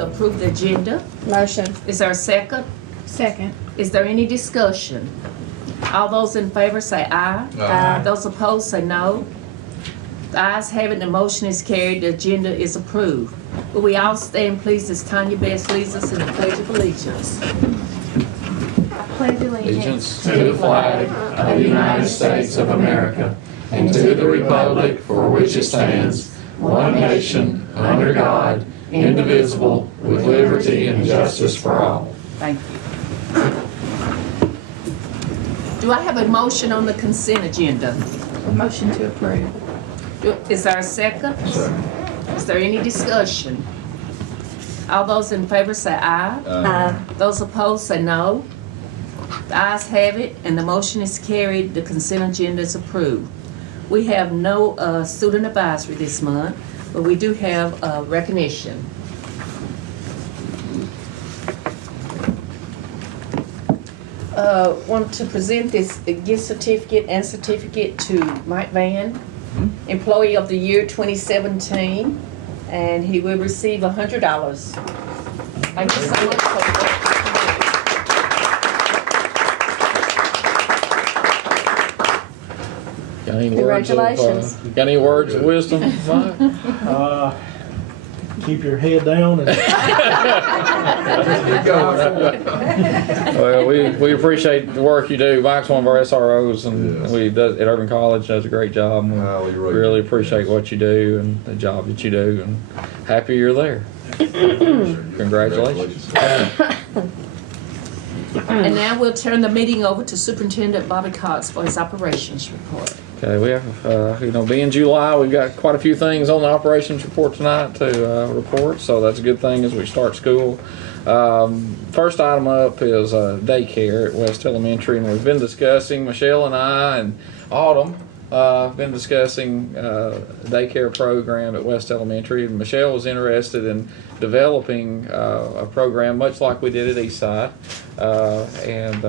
to approve the agenda? Motion. Is there a second? Second. Is there any discussion? All those in favor say aye. Aye. Those opposed say no. The ayes have it, the motion is carried, the agenda is approved. Will we all stand, please, as Tanya Best leads us in the Pledge of Allegiance? Pledge Allegiance to the flag of the United States of America and to the republic for which it stands, one nation, under God, indivisible, with liberty and justice for all. Thank you. Do I have a motion on the consent agenda? Motion to approve. Is there a second? Is there any discussion? All those in favor say aye. Aye. Those opposed say no. The ayes have it, and the motion is carried. The consent agenda is approved. We have no student advisory this month, but we do have recognition. Want to present this gift certificate and certificate to Mike Van, Employee of the Year 2017, and he will receive $100. Thank you so much. Got any Congratulations. got any words of wisdom, Mike? Keep your head down and Well, we appreciate the work you do. Mike's one of our SROs, and Yes. we does at Urban College, does a great job. And we really appreciate what you do and the job that you do, and happy you're there. Congratulations. And now we'll turn the meeting over to Superintendent Bobby Cox for his operations report. Okay, we have, being July, we've got quite a few things on the operations report tonight to report, so that's a good thing as we start school. First item up is daycare at West Elementary, and we've been discussing, Michelle and I and Autumn, been discussing daycare program at West Elementary. And Michelle was interested in developing a program much like we did at Eastside, and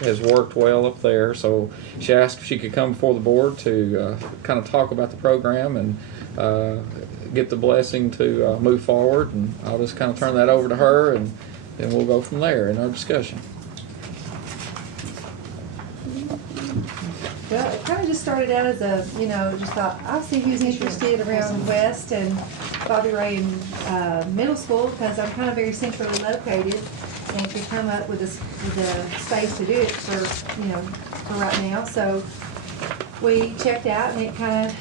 has worked well up there. So she asked if she could come before the board to kind of talk about the program and get the blessing to move forward. And I'll just kind of turn that over to her, and we'll go from there in our discussion. Well, it kind of just started out as a, just thought, I'll see who's interested around West and Bobby Ray Middle School, because I'm kind of very centrally located and could come up with a space to do it for right now. So we checked out, and it kind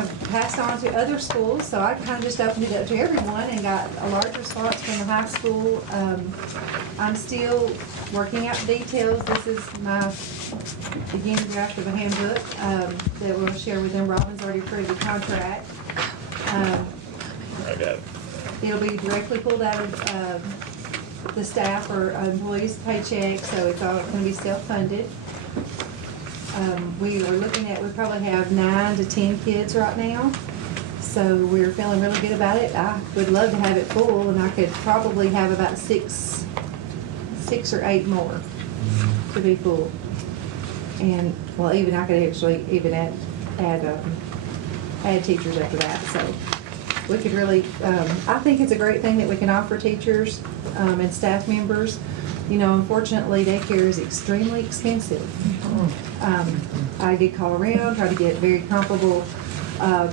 of passed on to other schools. So I kind of just opened it up to everyone and got a large response from the high school. I'm still working out the details. This is my beginning draft of a handbook that we'll share with them. Robin's already approved the contract. I got it. It'll be directly pulled out of the staff or employees' paycheck, so it's all going to be self-funded. We are looking at, we probably have 9 to 10 kids right now, so we're feeling really good about it. I would love to have it full, and I could probably have about 6 or 8 more to be full. And, well, even I could actually even add teachers after that, so we could really, I think it's a great thing that we can offer teachers and staff members. Unfortunately, daycare is extremely expensive. I did call around, try to get very comparable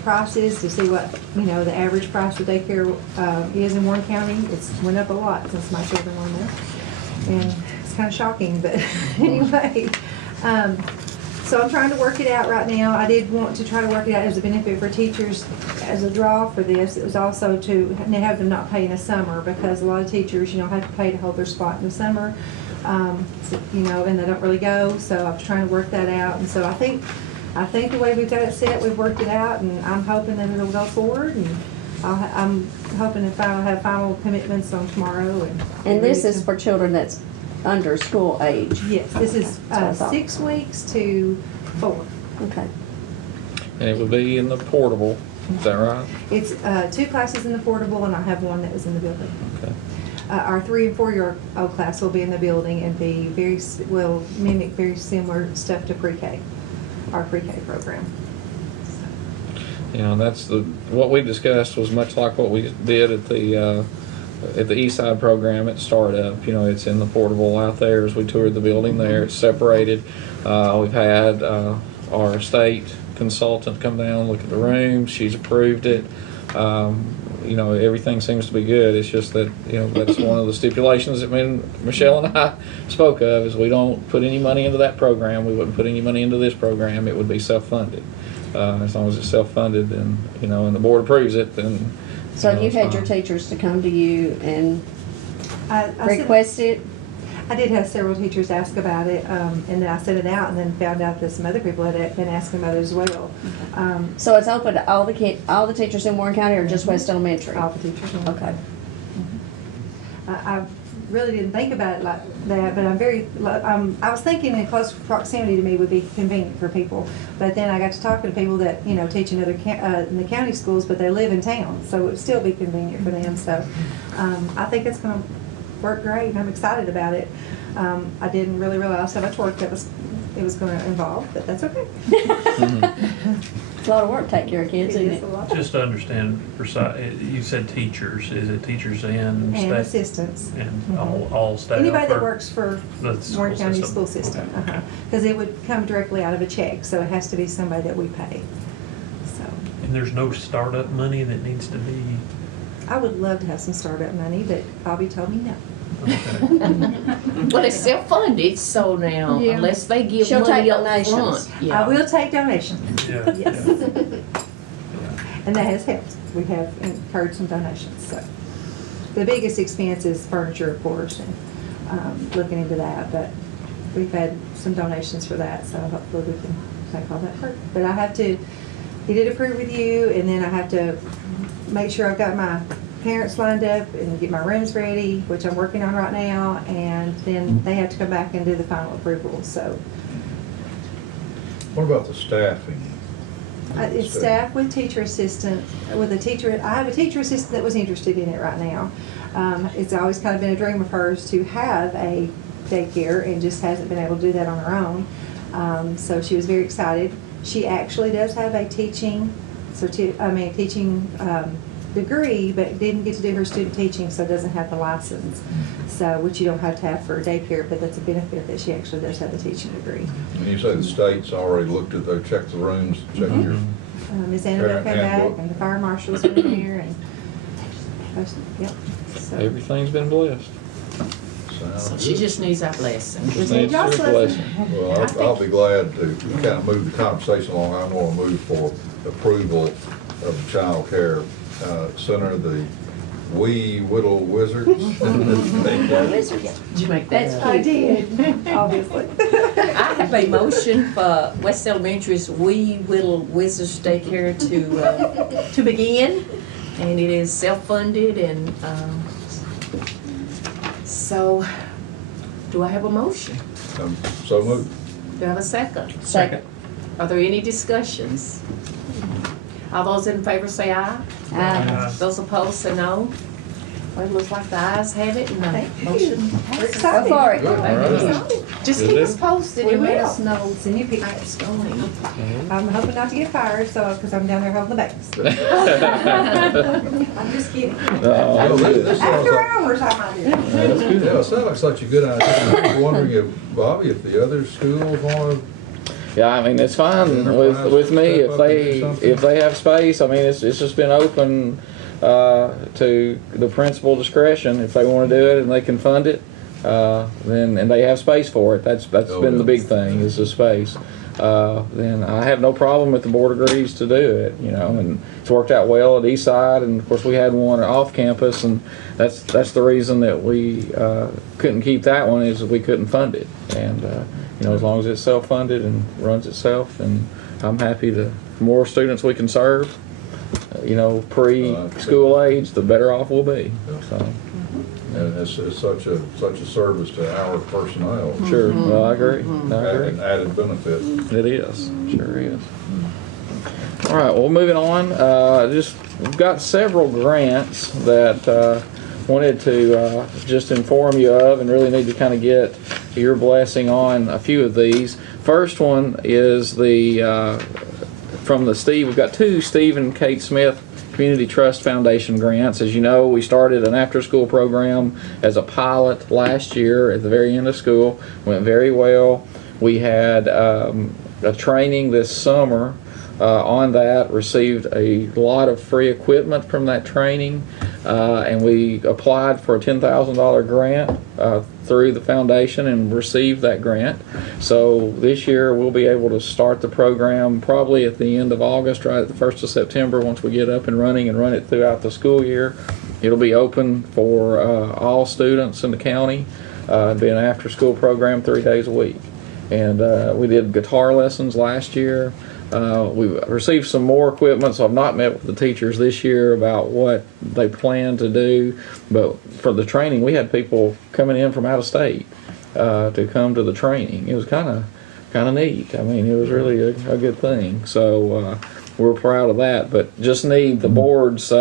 prices to see what, the average price of daycare is in Warren County. It's went up a lot since my children were there. And it's kind of shocking, but anyway. So I'm trying to work it out right now. I did want to try to work it out as a benefit for teachers as a draw for this. It was also to have them not pay in the summer, because a lot of teachers, have to pay to hold their spot in the summer, and they don't really go. So I was trying to work that out. And so I think the way we've got it set, we've worked it out, and I'm hoping that it'll go forward. And I'm hoping to have final commitments on tomorrow. And this is for children that's under school age. Yes, this is 6 weeks to 4. Okay. And it would be in the portable, is that right? It's 2 classes in the portable, and I have 1 that was in the building. Okay. Our 3 and 4-year-old class will be in the building and will mimic very similar stuff to pre-K, our pre-K program. That's what we discussed was much like what we did at the at the East Side program at startup. It's in the portable out there as we toured the building there. It's separated. We've had our state consultant come down, look at the rooms. She's approved it. Everything seems to be good. It's just that, that's one of the stipulations that Michelle and I spoke of, is we don't put any money into that program. We wouldn't put any money into this program. It would be self-funded. As long as it's self-funded, then, and the board approves it, then. So it's you've had your fine. teachers to come to you and I sent- request it? I did have several teachers ask about it, and then I sent it out and then found out that some other people had been asking about it as well. So it's open to all the teachers in Warren County or just West Elementary? All the teachers. Okay. I really didn't think about it like that, but I was thinking in close proximity to me would be convenient for people. But then I got to talking to people that, teach in in the county schools, but they live in town, so it would still be convenient for them. So I think it's going to work great, and I'm excited about it. I didn't really realize how much work it was going to involve, but that's okay. It's a lot of work to take care of kids, It isn't is it? a lot. Just to understand, you said teachers, is it teachers and And staff? assistants. And all staff? Anybody that or works for the school Warren County system? School System, because it would come directly out of a check, so it has to be somebody that we pay. So, And there's no startup money that needs to be, I would love to have some startup money, but Bobby told me no. okay. Well, it's self-funded, so now, Yeah. unless they give She'll money take up donations. front. Yeah. I will take donations, Yeah, yes. yeah. And that has helped. We have encouraged some donations, so. The biggest expense is furniture, of course, and looking into that, but we've had some donations for that, so hopefully we can take all that hurt. But I have to get it approved with you, and then I have to make sure I've got my parents lined up and get my rooms ready, which I'm working on right now, and then they have to come back and do the final approval, so. What about the staffing? It's staff with teacher assistant, with a teacher, I have a teacher assistant that was interested in it right now. It's always kind of been a dream of hers to have a daycare and just hasn't been able to do that on her own. So she was very excited. She actually does have a teaching degree, but didn't get to do her student teaching, so doesn't have the license. So, which you don't have to have for a daycare, but that's a benefit that she actually does have the teaching degree. When you say the state's already looked at, they checked the rooms, checked your, Ms. Annabelle came Parent back, handbook. and the fire marshals were in there, and, yep. So- Everything's been blessed. So sounds she good. just needs our blessing. Just need needs your Jocelyn. blessing. Well, I'll be glad to kind of move the conversation along. I'm going to move for approval of the child care center, the Wee Whittle Wizards. Did you make that That's up? I did, obviously. I have a motion for West Elementary's Wee Whittle Wizards Daycare to begin, and it is self-funded, and so, do I have a motion? So moved. Do I have a second? Second. Are there any discussions? All those in favor say aye. Those opposed say no. Well, it looks like the ayes have it, and the Thank you. motion We're passes. excited. Go for it. Good. Thank you. Just keep us posted We and let will. us know Send you pictures. how it's going. I'm hoping not to get fired, so, because I'm down there holding the babies. I'm just kidding. No, This sounds After like, hours, I might do. yeah, it sounds like such a good idea. I was wondering if, Bobby, if the other schools want to, Yeah, I mean, it's fine with me Step up and do something. if they have space. I mean, it's just been open to the principal discretion. If they want to do it and they can fund it, then and they have space for it. That's Oh, been the yeah. big thing is the space. Then I have no problem if the board agrees to do it. And it's worked out well at Eastside, and of course we had one off campus, and that's the reason that we couldn't keep that one is we couldn't fund it. And as long as it's self-funded and runs itself, and I'm happy to more students we can serve. Pre-school age, the better off we'll be. So, and it's such a service to our personnel. sure, well, I agree. I agree. An added benefit. It is, sure is. All right, well, moving on. We've got several grants that wanted to just inform you of, and really need to kind of get your blessing on a few of these. First one is the from the Steve. We've got two Steve and Kate Smith Community Trust Foundation grants. As you know, we started an after-school program as a pilot last year at the very end of school. Went very well. We had a training this summer on that, received a lot of free equipment from that training, and we applied for a $10,000 grant through the foundation and received that grant. So this year we'll be able to start the program probably at the end of August, right at the 1st of September, once we get up and running and run it throughout the school year. It'll be open for all students in the county. It'll be an after-school program 3 days a week. And we did guitar lessons last year. We received some more equipment, so I've not met with the teachers this year about what they plan to do. But for the training, we had people coming in from out of state to come to the training. It was kind of neat. I mean, it was really a good thing. So we're proud of that. But just need the board's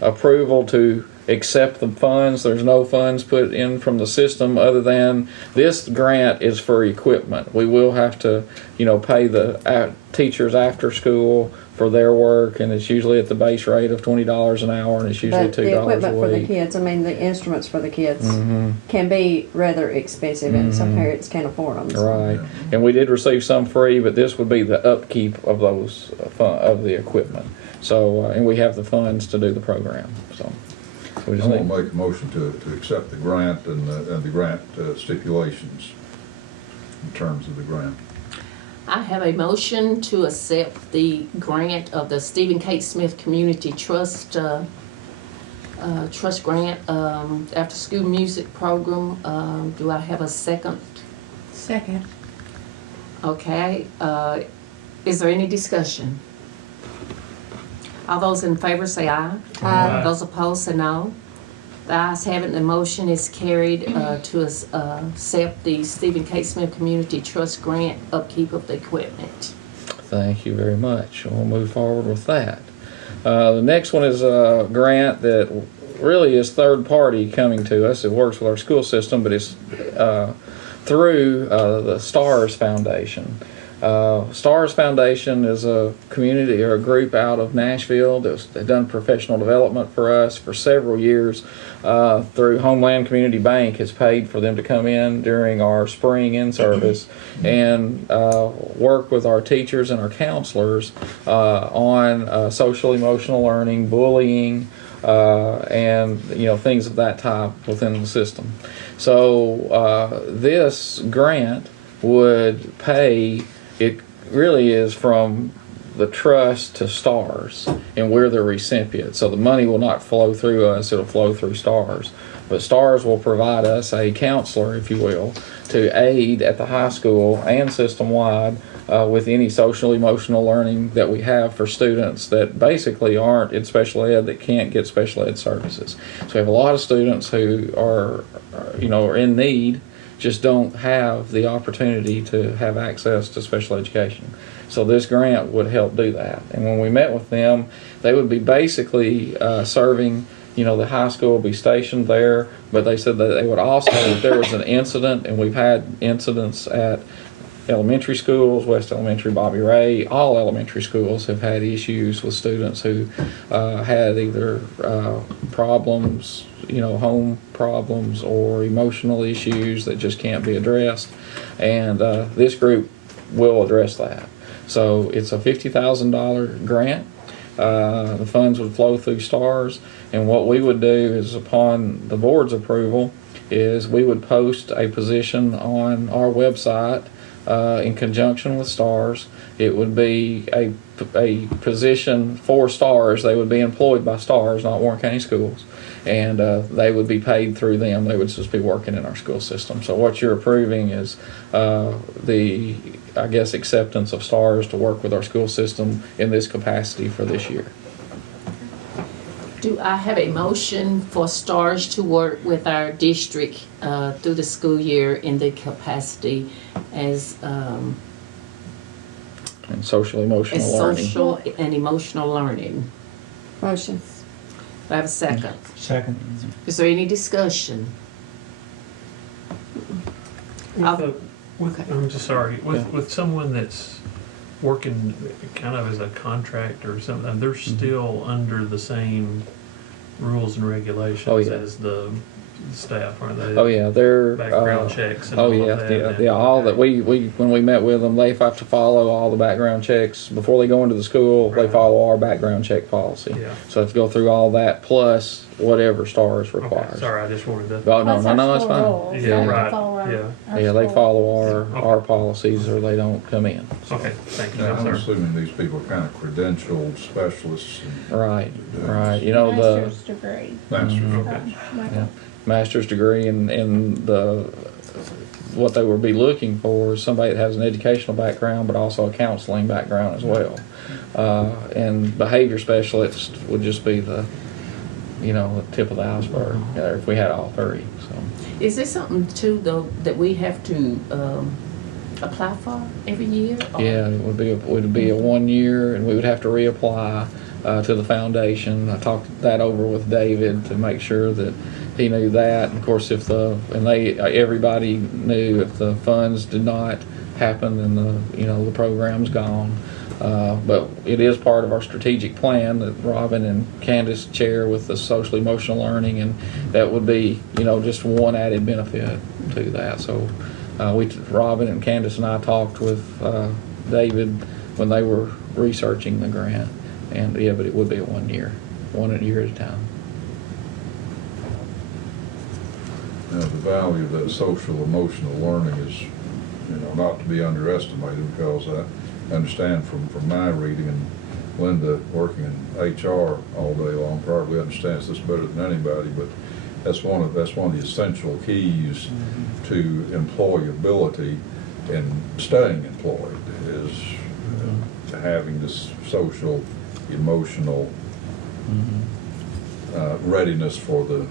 approval to accept the funds. There's no funds put in from the system other than this grant is for equipment. We will have to, pay the teachers after school for their work, and it's usually at the base rate of $20 an hour, and it's usually But $2 the a equipment for the week. kids, I mean, the instruments for the kids can be rather expensive, and some parents can't afford them. Right, and we did receive some free, but this would be the upkeep of those of the equipment. So, and we have the funds to do the program. So, we just I'm need. gonna make a motion to accept the grant and the grant stipulations in terms of the grant. I have a motion to accept the grant of the Stephen K. Smith Community Trust Trust Grant after school music program. Do I have a second? Second. Okay. Is there any discussion? All those in favor say aye. Aye. Those opposed say no. The ayes have it, and the motion is carried to accept the Stephen K. Smith Community Trust Grant upkeep of the equipment. Thank you very much. We'll move forward with that. The next one is a grant that really is third party coming to us. It works with our school system, but it's through the STARS Foundation. STARS Foundation is a community or a group out of Nashville that's done professional development for us for several years. Through Homeland Community Bank has paid for them to come in during our spring in-service and work with our teachers and our counselors on social emotional learning, bullying, and things of that type within the system. So this grant would pay. It really is from the trust to STARS, and we're the recipient. So the money will not flow through us, it'll flow through STARS. But STARS will provide us a counselor, if you will, to aid at the high school and system-wide with any social emotional learning that we have for students that basically aren't in special ed, that can't get special ed services. So we have a lot of students who are in need, just don't have the opportunity to have access to special education. So this grant would help do that. And when we met with them, they would be basically serving, the high school will be stationed there, but they said that they would also, if there was an incident, and we've had incidents at elementary schools, West Elementary, Bobby Ray, all elementary schools have had issues with students who had either problems, home problems or emotional issues that just can't be addressed. And this group will address that. So it's a $50,000 grant. The funds would flow through STARS, and what we would do is, upon the board's approval, is we would post a position on our website in conjunction with STARS. It would be a position for STARS. They would be employed by STARS, not Warren County Schools, and they would be paid through them. They would just be working in our school system. So what you're approving is the acceptance of STARS to work with our school system in this capacity for this year. Do I have a motion for STARS to work with our district through the school year in the capacity as And social emotional learning. social and emotional learning? Motion. Do I have a second? Second. Is there any discussion? I'm just sorry, with someone that's working kind of as a contractor or something, they're still under the same rules and regulations Oh, yeah. as the staff, aren't they? Oh yeah, they're Background checks and oh all yeah, of that. yeah, all that we when we met with them, they have to follow all the background checks before they go into the school. They Right. follow our background check policy. Yeah. So they have to go through all that plus whatever STARS Okay, requires. sorry, I just wanted to. Oh no, That's no, our no, that's school fine. rules. Yeah, Yeah. right. Follow our- Yeah. our Yeah, they school. follow our policies or they don't come in. Okay, thank you. Now, I'm Yes, sir. assuming these people are kind of credentialed specialists and Right, right. You know the Master's degree. masters. Okay. Like Yeah. master's degree and the what they would be looking for is somebody that has an educational background but also a counseling background as well. And behavior specialist would just be the the tip of the iceberg if we had all three. So Is there something too, though, that we have to apply for every year? or- yeah, it would be a 1 year and we would have to reapply to the foundation. I talked that over with David to make sure that he knew that. And of course, everybody knew if the funds did not happen, then the program's gone. But it is part of our strategic plan that Robin and Candace chair with the social emotional learning, and that would be just one added benefit to that. So Robin and Candace and I talked with David when they were researching the grant, and yeah, but it would be a 1 year at a time. The value of that social emotional learning is, not to be underestimated, because I understand from my reading, and Linda working in HR all day long probably understands this better than anybody, but that's one of the essential keys to employability and staying employed is having this social emotional readiness for the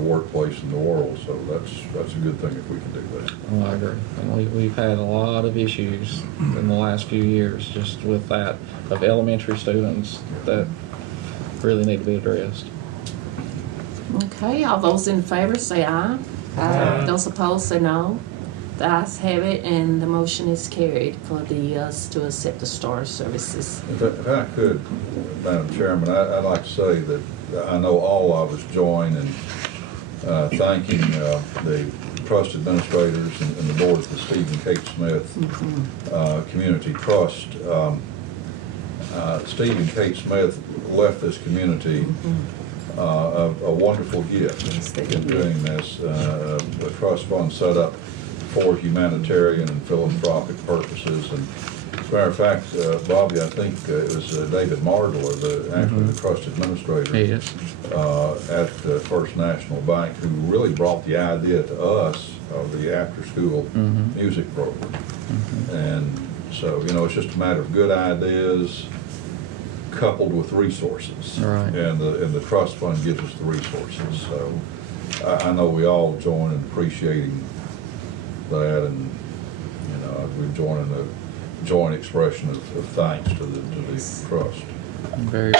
workplace and the world. So that's a good thing if we can do that. Well, I agree. And we've had a lot of issues in the last few years just with that of elementary students that really need to be addressed. Okay, all those in favor say aye. Aye. Those opposed say no. The ayes have it, and the motion is carried for us to accept the STAR services. If I could, Madam Chairman, I'd like to say that I know all of us join in thanking the trust administrators and the board of the Stephen Kate Smith Community Trust. Stephen Kate Smith left this community a wonderful gift in doing this. A trust fund set up for humanitarian and philanthropic purposes. And as a matter of fact, Bobby, I think it was David Mardler, the trust administrator Yes. at First National Bank, who really brought the idea to us of the after-school music program. And so, it's just a matter of good ideas coupled with resources. Right. And the trust fund gives us the resources. So I know we all join in appreciating that, and we join in the joint expression of thanks to the trust. Very,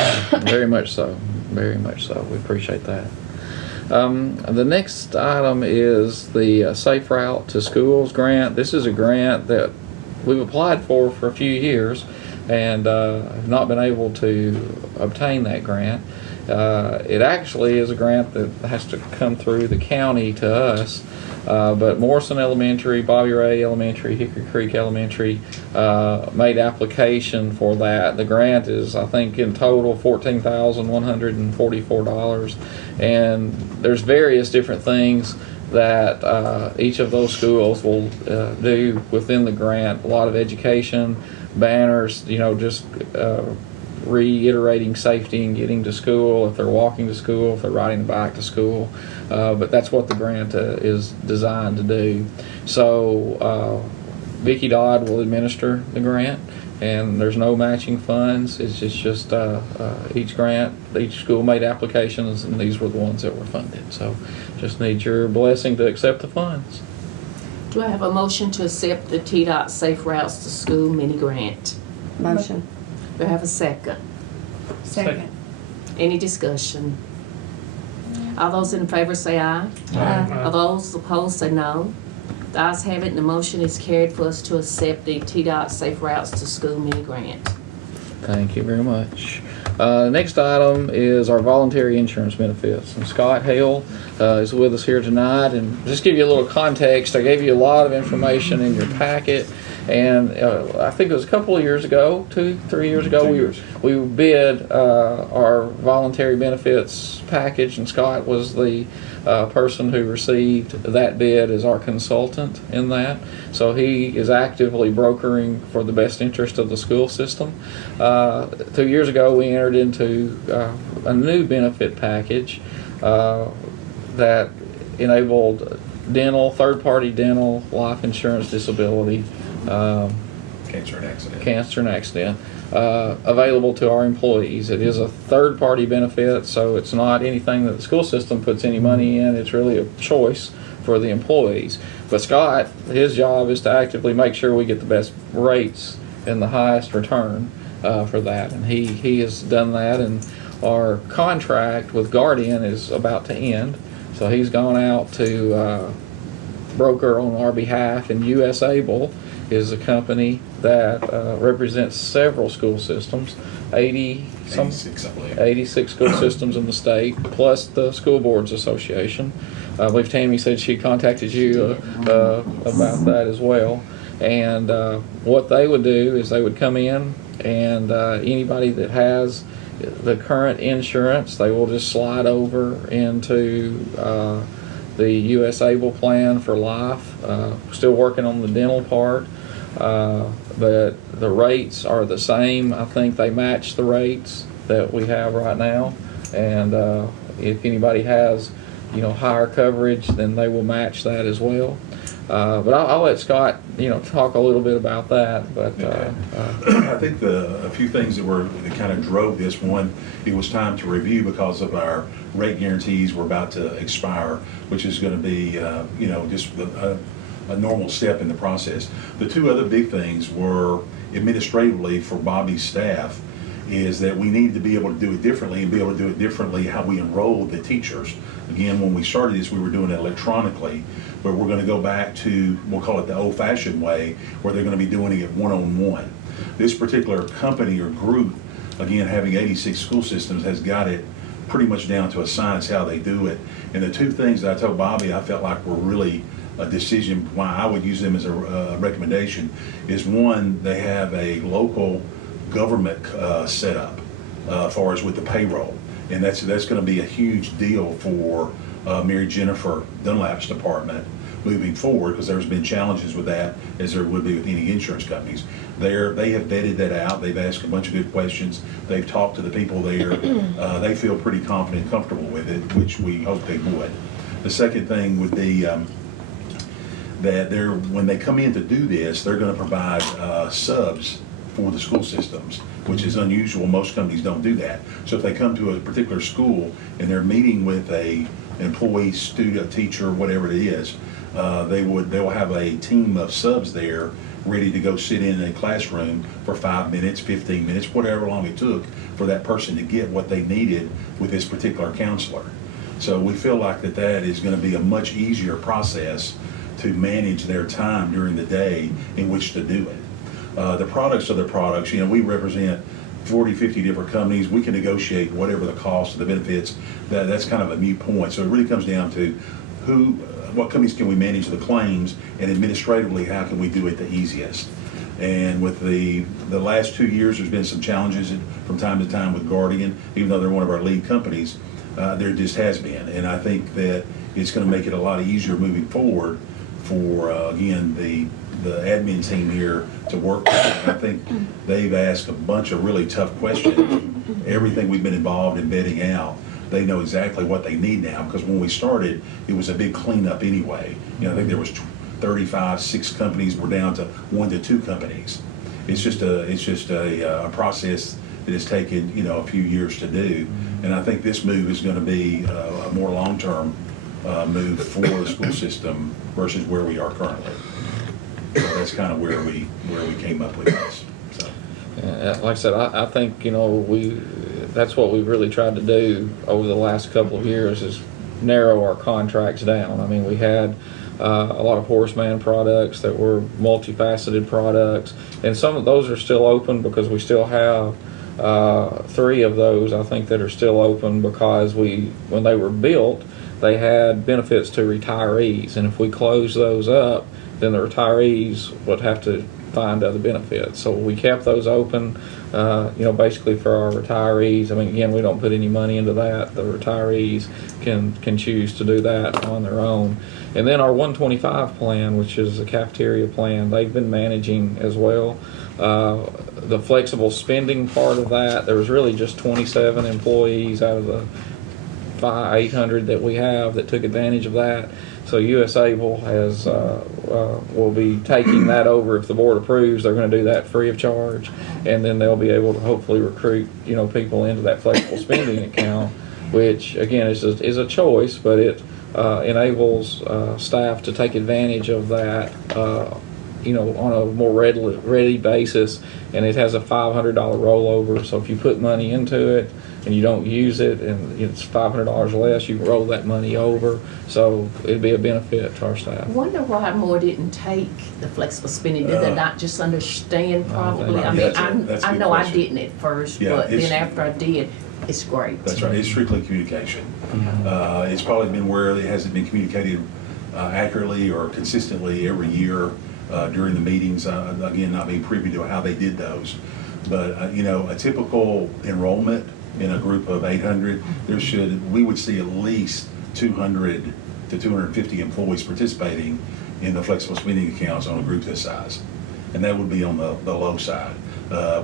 very much so. Very much so. We appreciate that. The next item is the Safe Route to Schools grant. This is a grant that we've applied for a few years and have not been able to obtain that grant. It actually is a grant that has to come through the county to us. But Morrison Elementary, Bobby Ray Elementary, Hickory Creek Elementary made application for that. The grant is, I think, in total $14,144, and there's various different things that each of those schools will do within the grant. A lot of education, banners, just reiterating safety and getting to school, if they're walking to school, if they're riding a bike to school. But that's what the grant is designed to do. So Vicki Dodd will administer the grant, and there's no matching funds. It's just each school made applications, and these were the ones that were funded. So just need your blessing to accept the funds. Do I have a motion to accept the TDOT Safe Routes to School mini grant? Motion. Do I have a second? Second. Any discussion? All those in favor say aye. Aye. All those opposed say no. The ayes have it, and the motion is carried for us to accept the TDOT Safe Routes to School mini grant. Thank you very much. Next item is our voluntary insurance benefits. And Scott Hale is with us here tonight. And just give you a little context, I gave you a lot of information in your packet. And I think it was a couple of years ago, 2-3 years ago, we bid our voluntary benefits package, and Scott was the person who received that bid as our consultant in that. So he is actively brokering for the best interest of the school system. 2 years ago, we entered into a new benefit package that enabled dental, third-party dental, life insurance, disability, Cancer and accident. Available to our employees. It is a third-party benefit, so it's not anything that the school system puts any money in. It's really a choice for the employees. But Scott, his job is to actively make sure we get the best rates and the highest return for that, and he has done that. And our contract with Guardian is about to end, so he's gone out to broker on our behalf, and US Able is a company that represents several school systems, 86, I believe. 86 school systems in the state, plus the School Boards Association. I believe Tammy said she contacted you about that as well. And what they would do is they would come in, and anybody that has the current insurance, they will just slide over into the US Able plan for life. Still working on the dental part, but the rates are the same. I think they match the rates that we have right now, and if anybody has, higher coverage, then they will match that as well. But I'll let Scott, talk a little bit about that. But I think a few things that kind of drove this one, it was time to review because of our rate guarantees were about to expire, which is going to be, just a normal step in the process. The two other big things were administratively for Bobby's staff is that we needed to be able to do it differently and be able to do it differently how we enrolled the teachers. Again, when we started this, we were doing it electronically, but we're going to go back to, we'll call it the old-fashioned way, where they're going to be doing it one-on-one. This particular company or group, again, having 86 school systems, has got it pretty much down to a science how they do it. And the two things that I told Bobby I felt like were really a decision why I would use them as a recommendation is, one, they have a local government setup as far as with the payroll, and that's going to be a huge deal for Mary Jennifer Dunlap's department moving forward, because there's been challenges with that, as there would be with any insurance companies. They have vetted that out. They've asked a bunch of good questions. They've talked to the people there. They feel pretty confident and comfortable with it, which we hope they would. The second thing would be that when they come in to do this, they're going to provide subs for the school systems, which is unusual. Most companies don't do that. So if they come to a particular school and they're meeting with an employee, student, teacher, whatever it is, they'll have a team of subs there ready to go sit in a classroom for 5 minutes, 15 minutes, whatever long it took for that person to get what they needed with this particular counselor. So we feel like that is going to be a much easier process to manage their time during the day in which to do it. The products are the products. We represent 40, 50 different companies. We can negotiate whatever the cost of the benefits. That's kind of a moot point. So it really comes down to what companies can we manage the claims, and administratively, how can we do it the easiest? And with the last 2 years, there's been some challenges from time to time with Guardian, even though they're one of our lead companies. There just has been, and I think that it's going to make it a lot easier moving forward for again the admin team here to work with. And I think they've asked a bunch of really tough questions. Everything we've been involved in vetting out, they know exactly what they need now, because when we started, it was a big cleanup anyway. I think there was 35, 6 companies. We're down to 1 to 2 companies. It's just a process that has taken a few years to do, and I think this move is going to be a more long-term move for the school system versus where we are currently. So that's kind of where we came up with this. So. Like I said, I think that's what we've really tried to do over the last couple of years, is narrow our contracts down. I mean, we had a lot of Horseman products that were multifaceted products, and some of those are still open because we still have 3 of those, I think, that are still open because when they were built, they had benefits to retirees, and if we close those up, then the retirees would have to find other benefits. So we kept those open, basically for our retirees. I mean, again, we don't put any money into that. The retirees can choose to do that on their own. And then our 125 plan, which is a cafeteria plan, they've been managing as well. The flexible spending part of that, there was really just 27 employees out of the 800 that we have that took advantage of that. So US Able will be taking that over if the board approves. They're going to do that free of charge, and then they'll be able to hopefully recruit people into that flexible spending account, which again is a choice, but it enables staff to take advantage of that. On a more ready basis, and it has a $500 rollover. So if you put money into it and you don't use it, and it's $500 less, you can roll that money over. So it'd be a benefit to our staff. I wonder why more didn't take the flexible spending. Did they not just understand probably? I mean, That's a I good know I question. didn't at first, Yeah, but it's- then after I did, it's great. That's right, it's strictly communication. It's probably been where it hasn't been communicated accurately or consistently every year during the meetings, again, not being privy to how they did those. But, a typical enrollment in a group of 800, we would see at least 200 to 250 employees participating in the flexible spending accounts on a group this size. And that would be on the low side.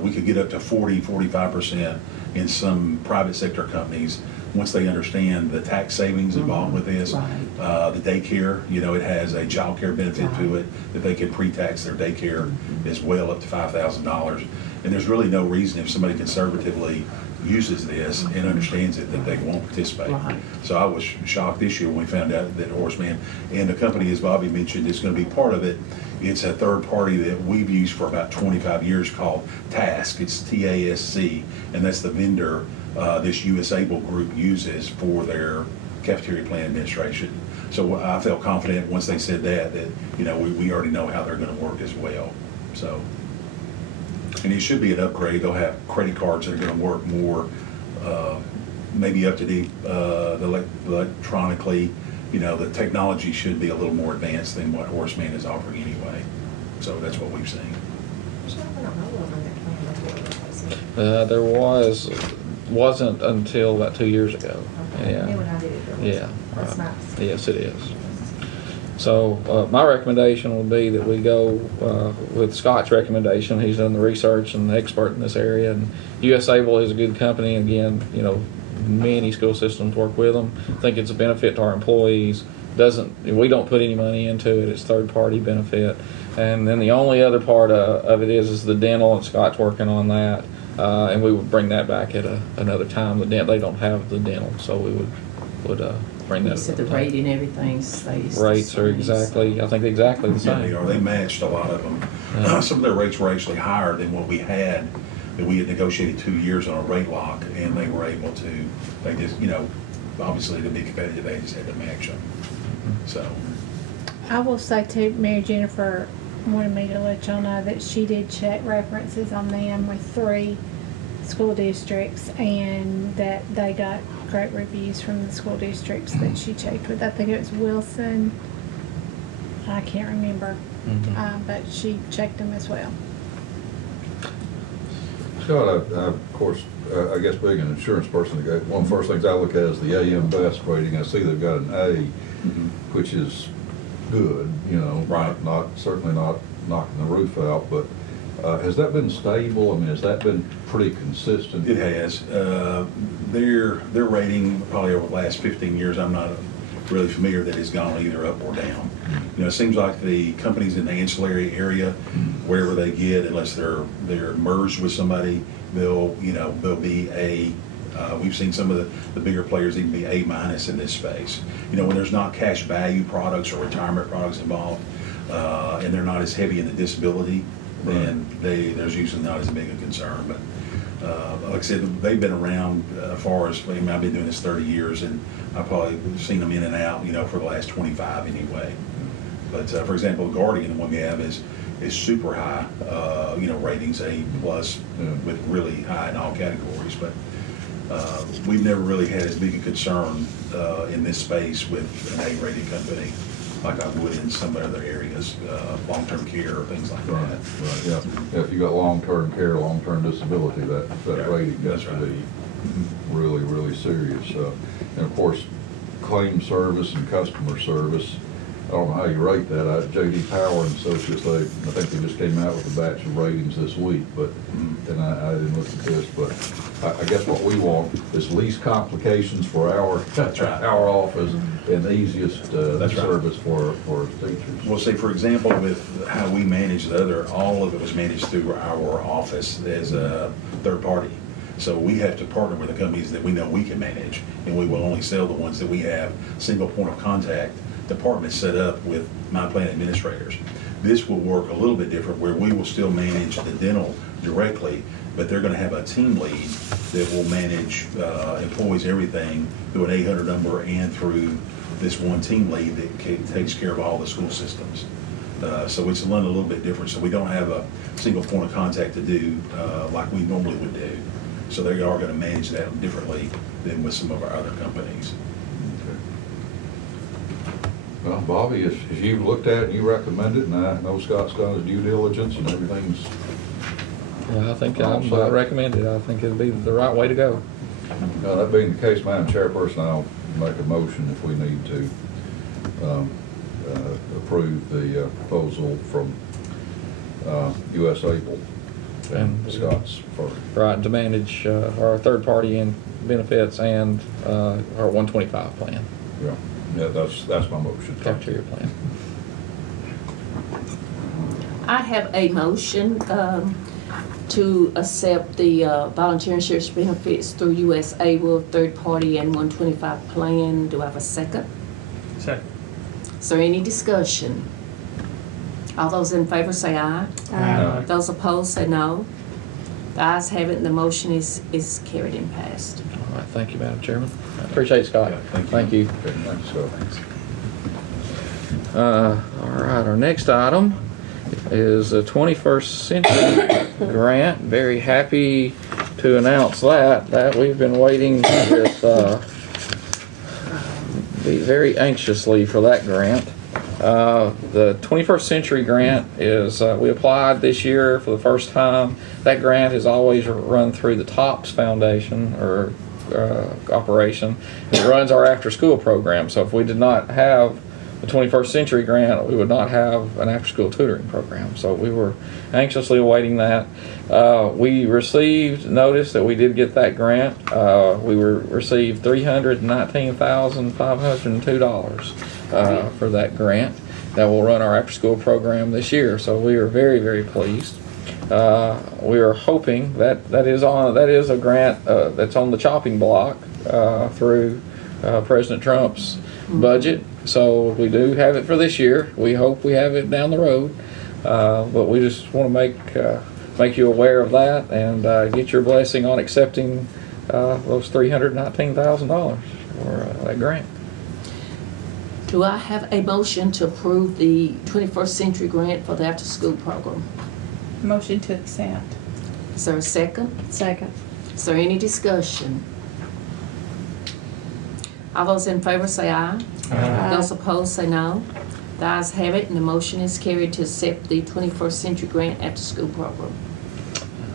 We could get up to 45% in some private sector companies once they understand the tax savings involved with this. Right. The daycare, it has a child care benefit to it that they can pre-tax their daycare as well, up to $5,000. And there's really no reason if somebody conservatively uses this and understands it that they won't participate. Right. So I was shocked this year when we found out that Horseman and the company, as Bobby mentioned, is going to be part of it. It's a third party that we've used for about 25 years called TASC. It's TASC, and that's the vendor this US Able group uses for their cafeteria plan administration. So I felt confident once they said that we already know how they're going to work as well. So, and it should be an upgrade. They'll have credit cards that are going to work more, maybe up to date electronically. The technology should be a little more advanced than what Horseman is offering anyway. So that's what we've seen. There wasn't until about 2 years ago. Yeah. New one I did it. Yeah. That's right. nice. Yes, it is. So my recommendation would be that we go with Scott's recommendation. He's done the research and the expert in this area, and US Able is a good company. Again, many school systems work with them. I think it's a benefit to our employees. We don't put any money into it. It's third-party benefit. And then the only other part of it is the dental, and Scott's working on that. And we would bring that back at another time. They don't have the dental, so we would bring that You up. said the rate and everything stays the Rates are same. I think exactly the Yeah, same. they are. They matched a lot of them. Yeah. Some of their rates were actually higher than what we had, that we had negotiated 2 years on a rate lock, and they were able to, they just, obviously to be competitive, they just had to match them. So, I will say too, Mary Jennifer wanted me to let y'all know that she did check references on them with 3 school districts, and that they got great reviews from the school districts that she checked with. I think it was Wilson, I can't remember, but she checked them as well. Scott, of course, I guess being an insurance person, one of the first things I look at is the AM Best rating. I see they've got an A, which is good, Right. certainly not knocking the roof out, but has that been stable? I mean, has that been pretty consistent? it has. Their rating, probably over the last 15 years, I'm not really familiar that has gone either up or down. It seems like the companies in the ancillary area, wherever they get, unless they're merged with somebody, they'll be A. We've seen some of the bigger players even be A- in this space. When there's not cash value products or retirement products involved, and they're not as heavy in the disability, then there's usually not as big a concern. But like I said, they've been around as far as, I've been doing this 30 years, and I've probably seen them in and out, for the last 25 anyway. But for example, the Guardian, the one we have is super high, ratings, A+, with really high in all categories. But we've never really had as big a concern in this space with an A-rated company like I would in some other areas, long-term care or things like Right, that. right, yeah. If you got long-term care, long-term disability, that Yeah, rating that's gets to right. be really, really serious. And of course, claim service and customer service, I don't know how you rate that. J.D. Power and Associates, I think they just came out with a batch of ratings this week, but, and I didn't look at this, but I guess what we want is least complications for our, That's right. our office and the easiest That's right. service for teachers. Well, say, for example, with how we manage the other, all of it was managed through our office as a third party. So we have to partner with the companies that we know we can manage, and we will only sell the ones that we have single point of contact departments set up with my plan administrators. This will work a little bit different, where we will still manage the dental directly, but they're going to have a team lead that will manage employees, everything through an 800 number and through this one team lead that takes care of all the school systems. So it's a little bit different. So we don't have a single point of contact to do like we normally would do. So they are going to manage that differently than with some of our other companies. Well, Bobby, as you've looked at it, you recommend it, and I know Scott's done his due diligence and everything's, Yeah, I think All I set. recommend it. I think it'd be the right way to go. that being the case, Madam Chairperson, I'll make a motion if we need to approve the proposal from US Able and Scott's firm. Right, to manage our third party and benefits and our 125 plan, Yeah, that's my motion. cafeteria plan. I have a motion to accept the volunteer insurance benefits through US Able, third party, and 125 plan. Do I have a second? Second. Is there any discussion? All those in favor say aye. Aye. Those opposed say no. The ayes have it, and the motion is carried and passed. All right, thank you, Madam Chairman. I appreciate it, Scott. Yeah, thank you. Thank you. Okay, thanks, Scott. All right, our next item is a 21st Century Grant. Very happy to announce that we've been waiting with, very anxiously for that grant. The 21st Century Grant is, we applied this year for the first time. That grant is always run through the TOPS Foundation or operation. It runs our after-school program. So if we did not have the 21st Century Grant, we would not have an after-school tutoring program. So we were anxiously awaiting that. We received notice that we did get that grant. We received $319,502 for that grant that will run our after-school program this year. So we are very, very pleased. We are hoping that that is a grant that's on the chopping block through President Trump's budget. So we do have it for this year. We hope we have it down the road, but we just want to make you aware of that and get your blessing on accepting those $319,000 for that grant. Do I have a motion to approve the 21st Century Grant for the after-school program? Motion to accept. Is there a second? Second. Is there any discussion? All those in favor say aye. Aye. Those opposed say no. The ayes have it, and the motion is carried to accept the 21st Century Grant after-school program.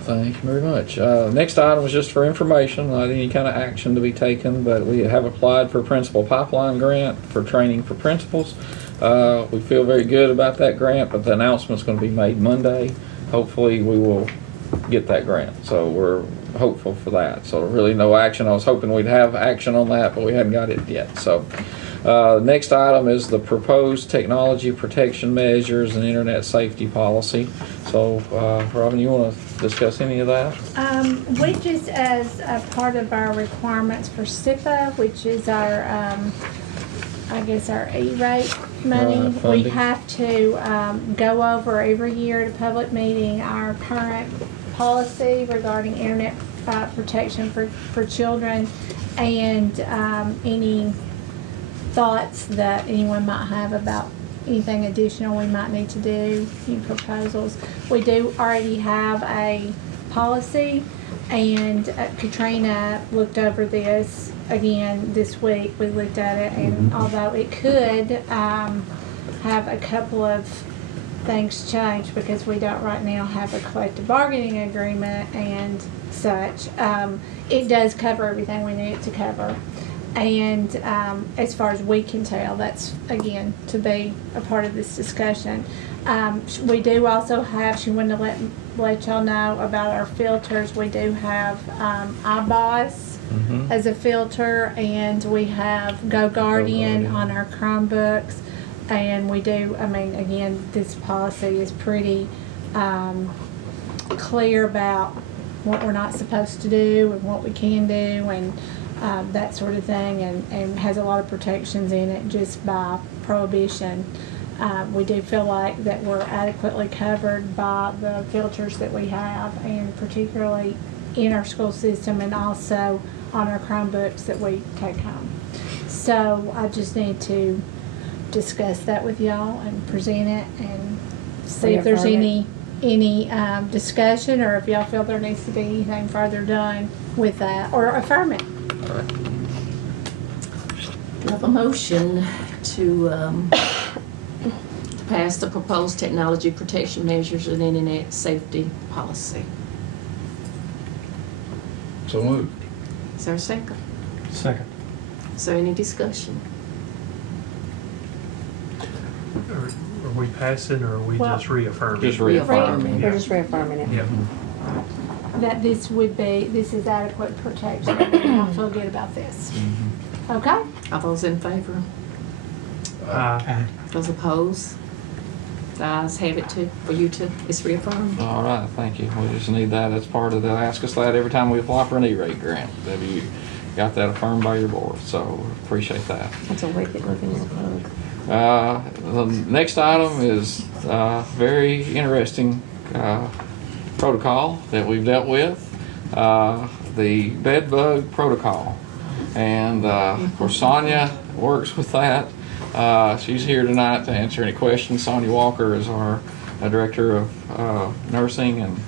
Thank you very much. Next item was just for information, not any kind of action to be taken, but we have applied for a principal pipeline grant for training for principals. We feel very good about that grant, but the announcement's going to be made Monday. Hopefully we will get that grant, so we're hopeful for that. So really no action. I was hoping we'd have action on that, but we hadn't got it yet. So next item is the proposed technology protection measures and internet safety policy. So Robin, you want to discuss any of that? We just, as a part of our requirements for SIPA, which is our, I guess our E-rate money, Right, we funding. have to go over every year at a public meeting our current policy regarding internet protection for children and any thoughts that anyone might have about anything additional we might need to do, any proposals. We do already have a policy, and Katrina looked over this again this week. We looked at it, and although it could have a couple of things change because we don't right now have a collective bargaining agreement and such, it does cover everything we need it to cover. And as far as we can tell, that's, again, to be a part of this discussion. We do also have, she wanted to let y'all know about our filters. We do have iBoss as a filter, and we have GoGuardian on our Chromebooks. And we do, I mean, again, this policy is pretty clear about what we're not supposed to do and what we can do, and that sort of thing, and has a lot of protections in it just by prohibition. We do feel like that we're adequately covered by the filters that we have, and particularly in our school system and also on our Chromebooks that we take home. So I just need to discuss that with y'all and present it and see if there's any discussion, or if y'all feel there needs to be anything further done with that, or affirm it. We have a motion to pass the proposed technology protection measures and internet safety policy. So moved. Is there a second? Second. Is there any discussion? Are we passing, or are we Well, just reaffirming? Just reaffirming. We're just reaffirming it. Yeah. That this is adequate protection, and I feel good about this. Okay? All those in favor? Those opposed? The ayes have it for you to, it's reaffirmed. All right, thank you. We just need that as part of, they'll ask us that every time we apply for an E-rate grant. That you got that affirmed by your board, so appreciate that. That's a wicked looking little bug. The next item is very interesting protocol that we've dealt with, the bed bug protocol. And of course, Sonia works with that. She's here tonight to answer any questions. Sonia Walker is our director of nursing, and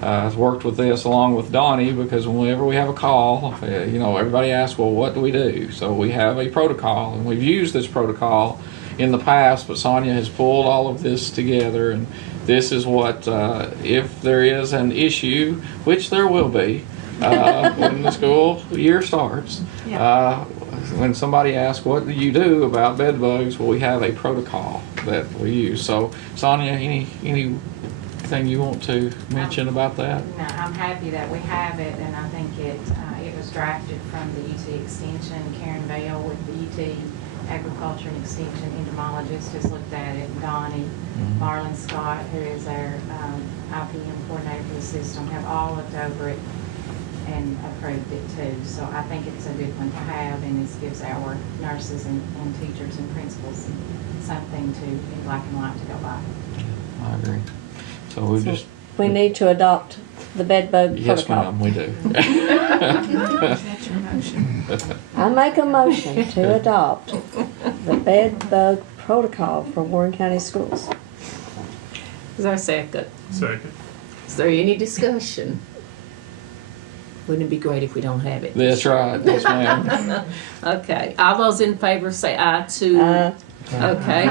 has worked with this along with Donnie, because whenever we have a call, everybody asks, well, what do we do? So we have a protocol, and we've used this protocol in the past, but Sonia has pulled all of this together, and this is what, if there is an issue, which there will be when the school year starts, when somebody asks, what do you do about bed bugs? Well, we have a protocol that we use. So, Sonia, anything you want to mention about that? No, I'm happy that we have it, and I think it was drafted from the UT Extension. Karen Bale with the UT Agriculture and Extension entomologist has looked at it. Donnie, Marlon Scott, who is our IPM coordinator for the system, have all looked over it and approved it too. So I think it's a good one to have, and this gives our nurses and teachers and principals something to, in black and white, to go by. I agree. So we just... We need to adopt the bed bug Yes, protocol. ma'am, we do. That's your motion. I make a motion to adopt the bed bug protocol for Warren County Schools. Is there a second? Second. Is there any discussion? Wouldn't it be great if we don't have it? That's right. Yes, ma'am. Okay, all those in favor say aye to, okay,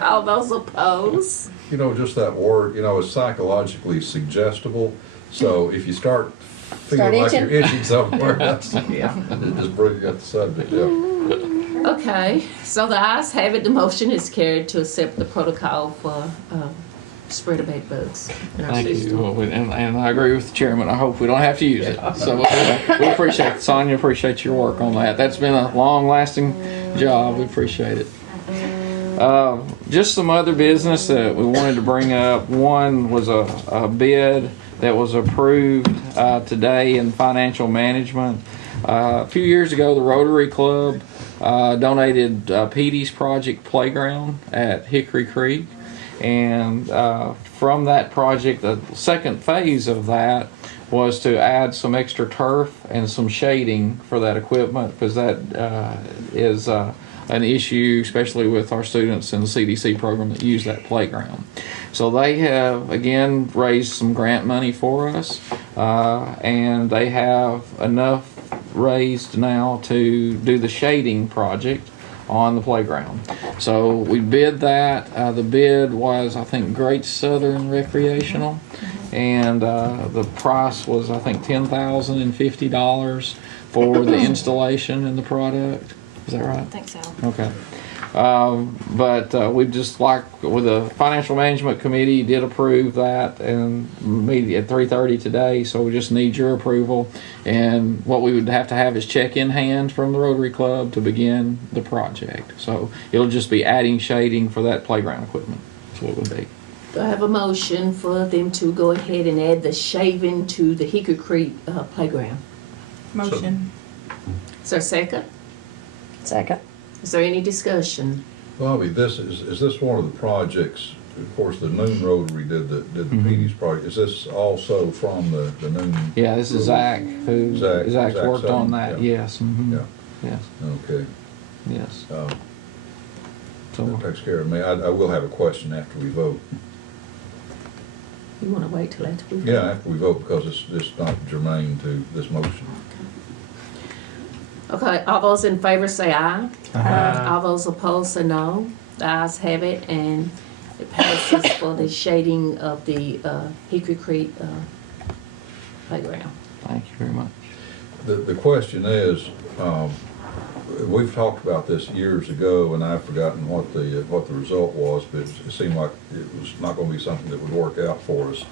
all those opposed? Just that word, it's psychologically suggestible. So if you start feeling like you're itching somewhere, it just brings up the subject. Yeah. Okay, so the ayes have it, the motion is carried to accept the protocol for spread of bed bugs in our Thank system. you. Well, and I agree with the chairman. I hope we don't have to use it. So we appreciate it. Sonia, appreciate your work on that. That's been a long-lasting job. We appreciate it. Just some other business that we wanted to bring up. One was a bid that was approved today in financial management. A few years ago, the Rotary Club donated Petey's Project Playground at Hickory Creek. And from that project, the second phase of that was to add some extra turf and some shading for that equipment, because that is an issue, especially with our students in the CDC program that use that playground. So they have, again, raised some grant money for us, and they have enough raised now to do the shading project on the playground. So we bid that. The bid was, I think, Great Southern Recreational, and the price was, I think, $10,050 for the installation and the product. Is that right? I think so. Okay. But we just, like with the Financial Management Committee, did approve that and meet at 3:30 today, so we just need your approval. And what we would have to have is check in hand from the Rotary Club to begin the project. So it'll just be adding shading for that playground equipment. That's what it would be. Do I have a motion for them to go ahead and add the shaving to the Hickory Creek playground? Motion. Is there a second? Second. Is there any discussion? Bobby, is this one of the projects, of course, the Noon Rotary did the Petey's project, is this also from the Noon? Yeah, this is Zach, who Zach Zach's worked on that. yeah. Yes. Mm-hmm. Yeah, Yes. okay. Yes. That takes care of me. I will have a question after we vote. You want to wait till after we vote? Yeah, after we vote, because it's not germane to this motion. Okay, all those in favor say aye. Aye. All those opposed say no. The ayes have it, and it passes for the shading of the Hickory Creek playground. Thank you very much. The question is, we've talked about this years ago, and I've forgotten what the result was, but it seemed like it was not going to be something that would work out for us.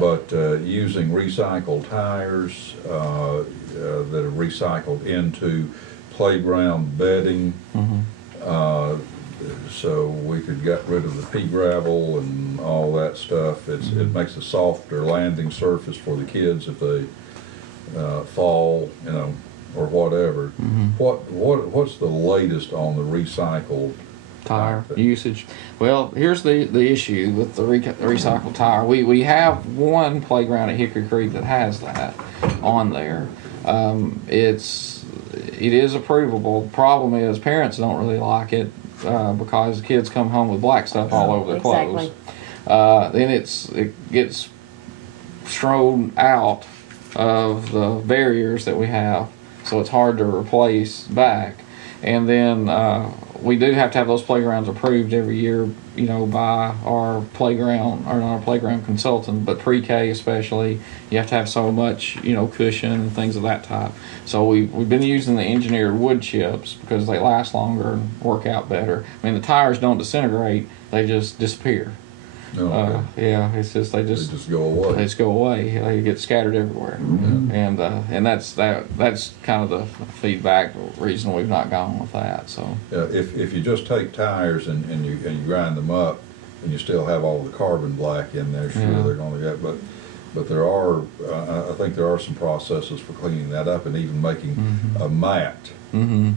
But using recycled tires that are recycled into playground bedding, so we could get rid of the pea gravel and all that stuff. It makes a softer landing surface for the kids if they fall, or whatever. What's the latest on the recycled Tire usage? Well, here's the issue with the recycled tire. We have one playground at Hickory Creek that has that on there. It is approvable. The problem is parents don't really like it because kids come home with black stuff all over their clothes. Then it gets thrown out of the barriers that we have, so it's hard to replace back. And then we do have to have those playgrounds approved every year, by our playground, or not our playground consultant, but pre-K especially. You have to have so much, cushion and things of that type. So we've been using the engineered wood chips because they last longer and work out better. I mean, the tires don't disintegrate; they just disappear. Yeah, it's just they just go away. They just go away. They get scattered everywhere, and that's kind of the feedback reason we've not gone with that. So if you just take tires and you grind them up, and you still have all the carbon black in there, sure they're going to get. But there are I think there are some processes for cleaning that up and even making a mat. And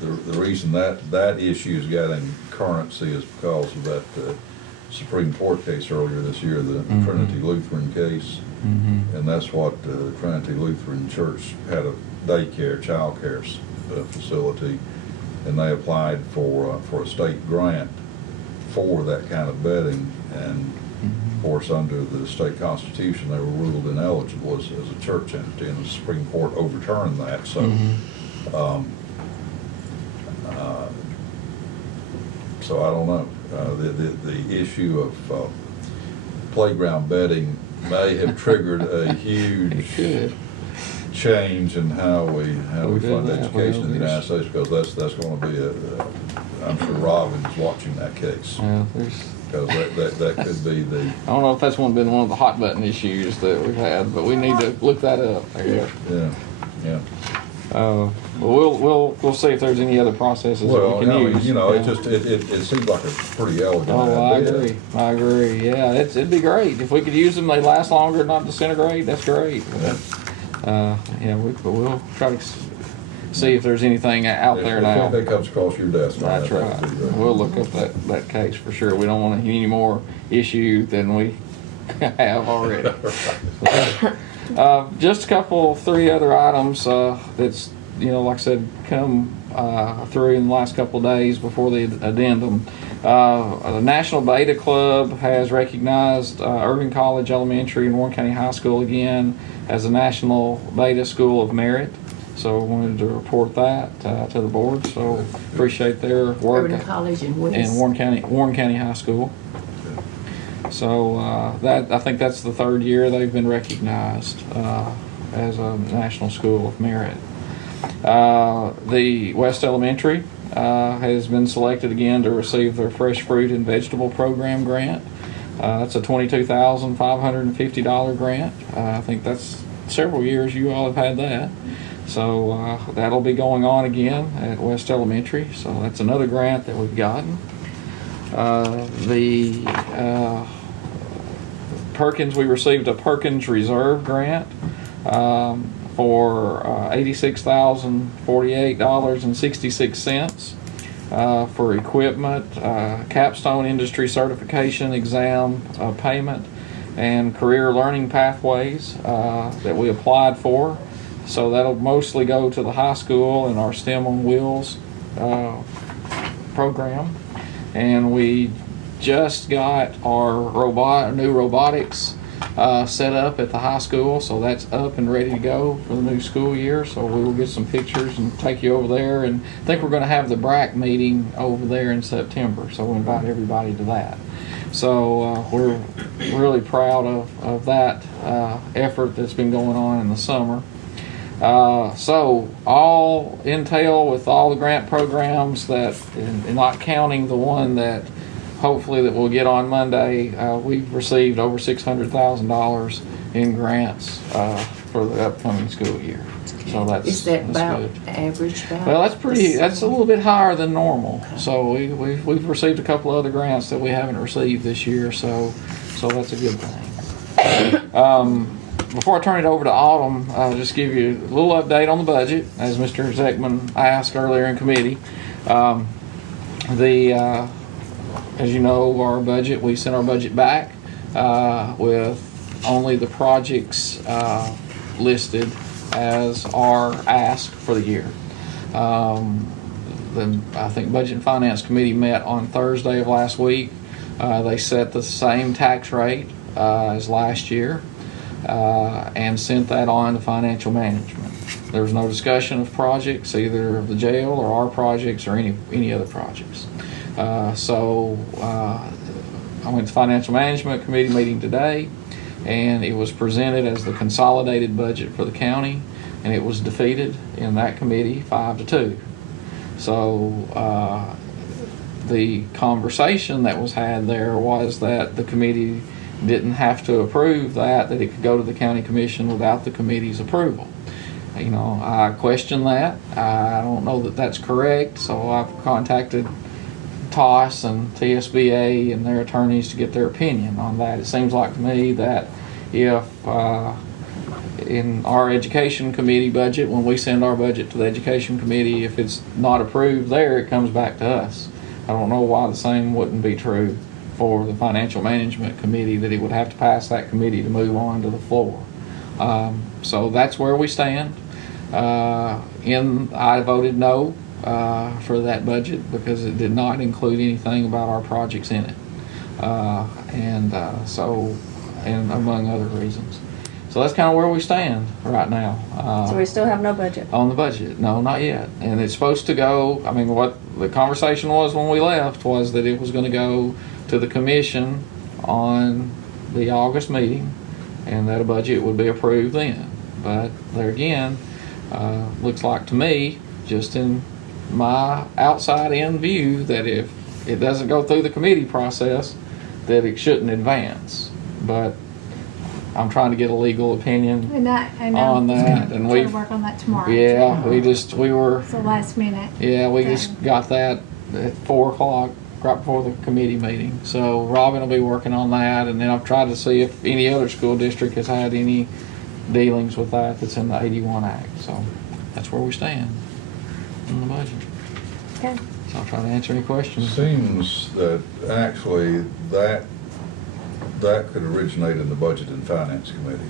the reason that issue is getting currency is because of that Supreme Court case earlier this year, the Trinity Lutheran case, and that's what Trinity Lutheran Church had a daycare, child care facility, and they applied for a state grant for that kind of bedding, and of course under the state constitution they were ruled ineligible as a church entity, and the Supreme Court overturned that. So. So I don't know. The issue of playground bedding may have triggered a huge change in how we fund education in the United States, because that's going to be I'm sure Robin's watching that case. Yeah, because that could be the. I don't know if that's been one of the hot button issues that we've had, but we need to look that up. Yeah. We'll see if there's any other processes that we can use. It seems like a pretty elegant idea. I agree. Yeah, it'd be great if we could use them. They last longer, not disintegrate. That's great. We'll try to see if there's anything out there now. If that comes across your desk. That's right. We'll look up that case for sure. We don't want any more issue than we have already. Just a couple, three other items that's, like I said, come through in the last couple of days before the addendum. The National Beta Club has recognized Irving College Elementary and Warren County High School again as a National Beta School of Merit. So I wanted to report that to the board. So appreciate their work. Irving College and West. And Warren County High School. So that I think that's the third year they've been recognized as a National School of Merit. The West Elementary has been selected again to receive their Fresh Fruit and Vegetable Program grant. That's a $22,550 grant. I think that's several years you all have had that. So that'll be going on again at West Elementary. So that's another grant that we've gotten. The Perkins, we received a Perkins Reserve grant for $86,048.66 for equipment, capstone industry certification exam payment, and career learning pathways that we applied for. So that'll mostly go to the high school and our STEM on Wheels program. And we just got our new robotics set up at the high school, so that's up and ready to go for the new school year. So we will get some pictures and take you over there. And I think we're going to have the BRAC meeting over there in September, so we'll invite everybody to that. So we're really proud of that effort that's been going on in the summer. So all Intel with all the grant programs that, and not counting the one that hopefully that we'll get on Monday, we've received over $600,000 in grants for the upcoming school year. So Is that about good. average? Well, that's a little bit higher than normal. So we've received a couple of other grants that we haven't received this year. So that's a good thing. Before I turn it over to Autumn, I'll just give you a little update on the budget, as Mr. Zeckman asked earlier in committee. As you know, our budget, we sent our budget back with only the projects listed as our ask for the year. Then I think Budget and Finance Committee met on Thursday of last week. They set the same tax rate as last year. And sent that on to financial management. There was no discussion of projects, either of the jail or our projects or any other projects. I went to financial management committee meeting today, and it was presented as the consolidated budget for the county, and it was defeated in that committee 5-2. So the conversation that was had there was that the committee didn't have to approve that it could go to the county commission without the committee's approval. I question that. I don't know that that's correct, so I've contacted TOS and TSBA and their attorneys to get their opinion on that. It seems like to me that if in our education committee budget, when we send our budget to the education committee, if it's not approved there, it comes back to us. I don't know why the same wouldn't be true for the financial management committee, that it would have to pass that committee to move on to the floor. So that's where we stand. I voted no for that budget because it did not include anything about our projects in it. And among other reasons. So that's kind of where we stand right now. So we still have no budget. On the budget. No, not yet. And it's supposed to go, what the conversation was when we left was that it was going to go to the commission on the August meeting, and that a budget would be approved then. But there again, looks like to me, just in my outside in view, that if it doesn't go through the committee process, that it shouldn't advance. But I'm trying to get a legal opinion And on that, and we to work on that tomorrow. yeah, we were It's the last minute. yeah, we thing. just got that at 4 o'clock, right before the committee meeting. So Robin will be working on that, and then I've tried to see if any other school district has had any dealings with that's in the 81 Act. So that's where we stand on the budget. Okay. So I'll try to answer any It questions. seems that actually that That could originate in the Budget and Finance Committee.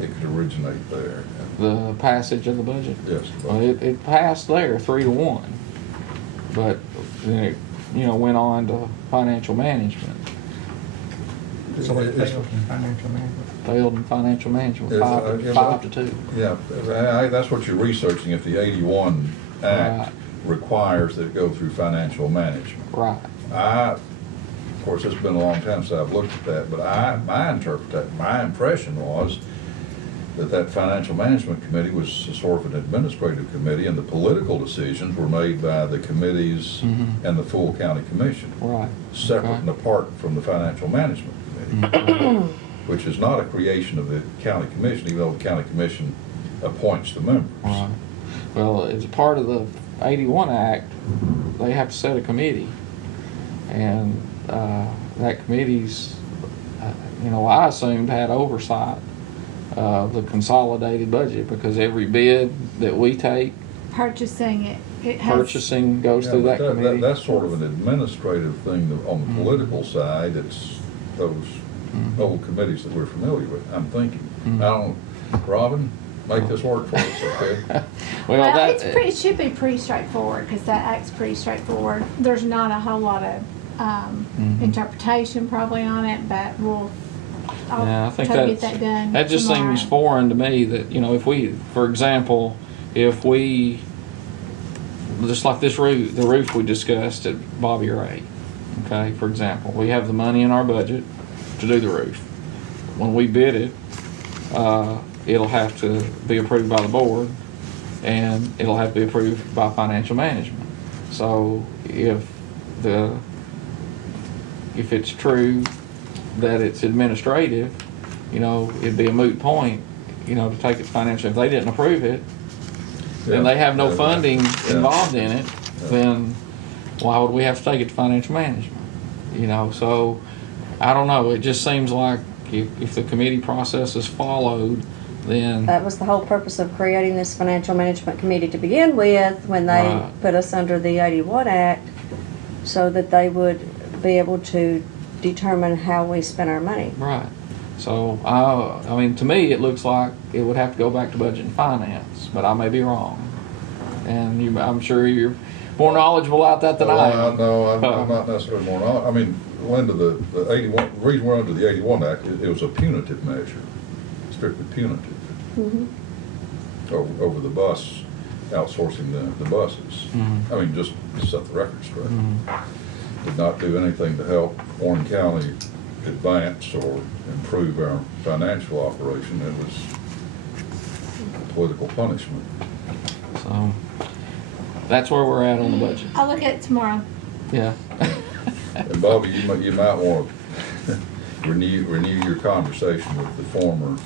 It could originate there. The passage of the budget. Yes. Well, it passed there 3-1, but then it, went on to financial management. So it failed in financial management. Failed in financial management, Yes, 5-2. Yeah, that's what you're researching, if the 81 Act Right. requires that it go through financial management. Right. Of course, it's been a long time since I've looked at that, but my impression was that financial management committee was sort of an administrative committee, and the political decisions were made by the committees and the full county commission, Right. separate Okay. and apart from the financial management committee, which is not a creation of the county commission, even though the county commission appoints the members. Right. Well, as a part of the 81 Act, they have to set a committee, and that committee's, I assumed had oversight of the consolidated budget, because every bid that we take, Purchasing it has. purchasing goes Yeah, through but that committee. That's sort of an administrative thing on the political side. It's those old committees that we're familiar with, I'm thinking. Robin, make this work for us, okay? Well, that, It should be pretty straightforward, because that act's pretty straightforward. There's not a whole lot of interpretation probably on it, but yeah, I I'll think try to get that done that just tomorrow. seems foreign to me, that, if we, for example, if we, just like the roof we discussed at Bobby Ray, okay, for example, we have the money in our budget to do the roof. When we bid it, it'll have to be approved by the board, and it'll have to be approved by financial management. So if it's true that it's administrative, it'd be a moot point, to take it financially. If they didn't approve it, then they have no funding involved in it, then why would we have to take it to financial management? So I don't know. It just seems like if the committee process is followed, then That was the whole purpose of creating this financial management committee to begin with, when they Right. put us under the 81 Act, so that they would be able to determine how we spend our money. right. So to me, it looks like it would have to go back to budget and finance, but I may be wrong. And I'm sure you're more knowledgeable about that than I am. No, I'm not necessarily more knowledgeable. I mean, Linda, the 81, the reason we're under the 81 Act, it was a punitive measure, strictly punitive, over the bus, outsourcing the buses. I mean, just to set the record straight. Did not do anything to help Warren County advance or improve our financial operation. It was political punishment. So that's where we're at on the budget. I'll look at it tomorrow. Yeah. And Bobby, you might want to renew your conversation with the former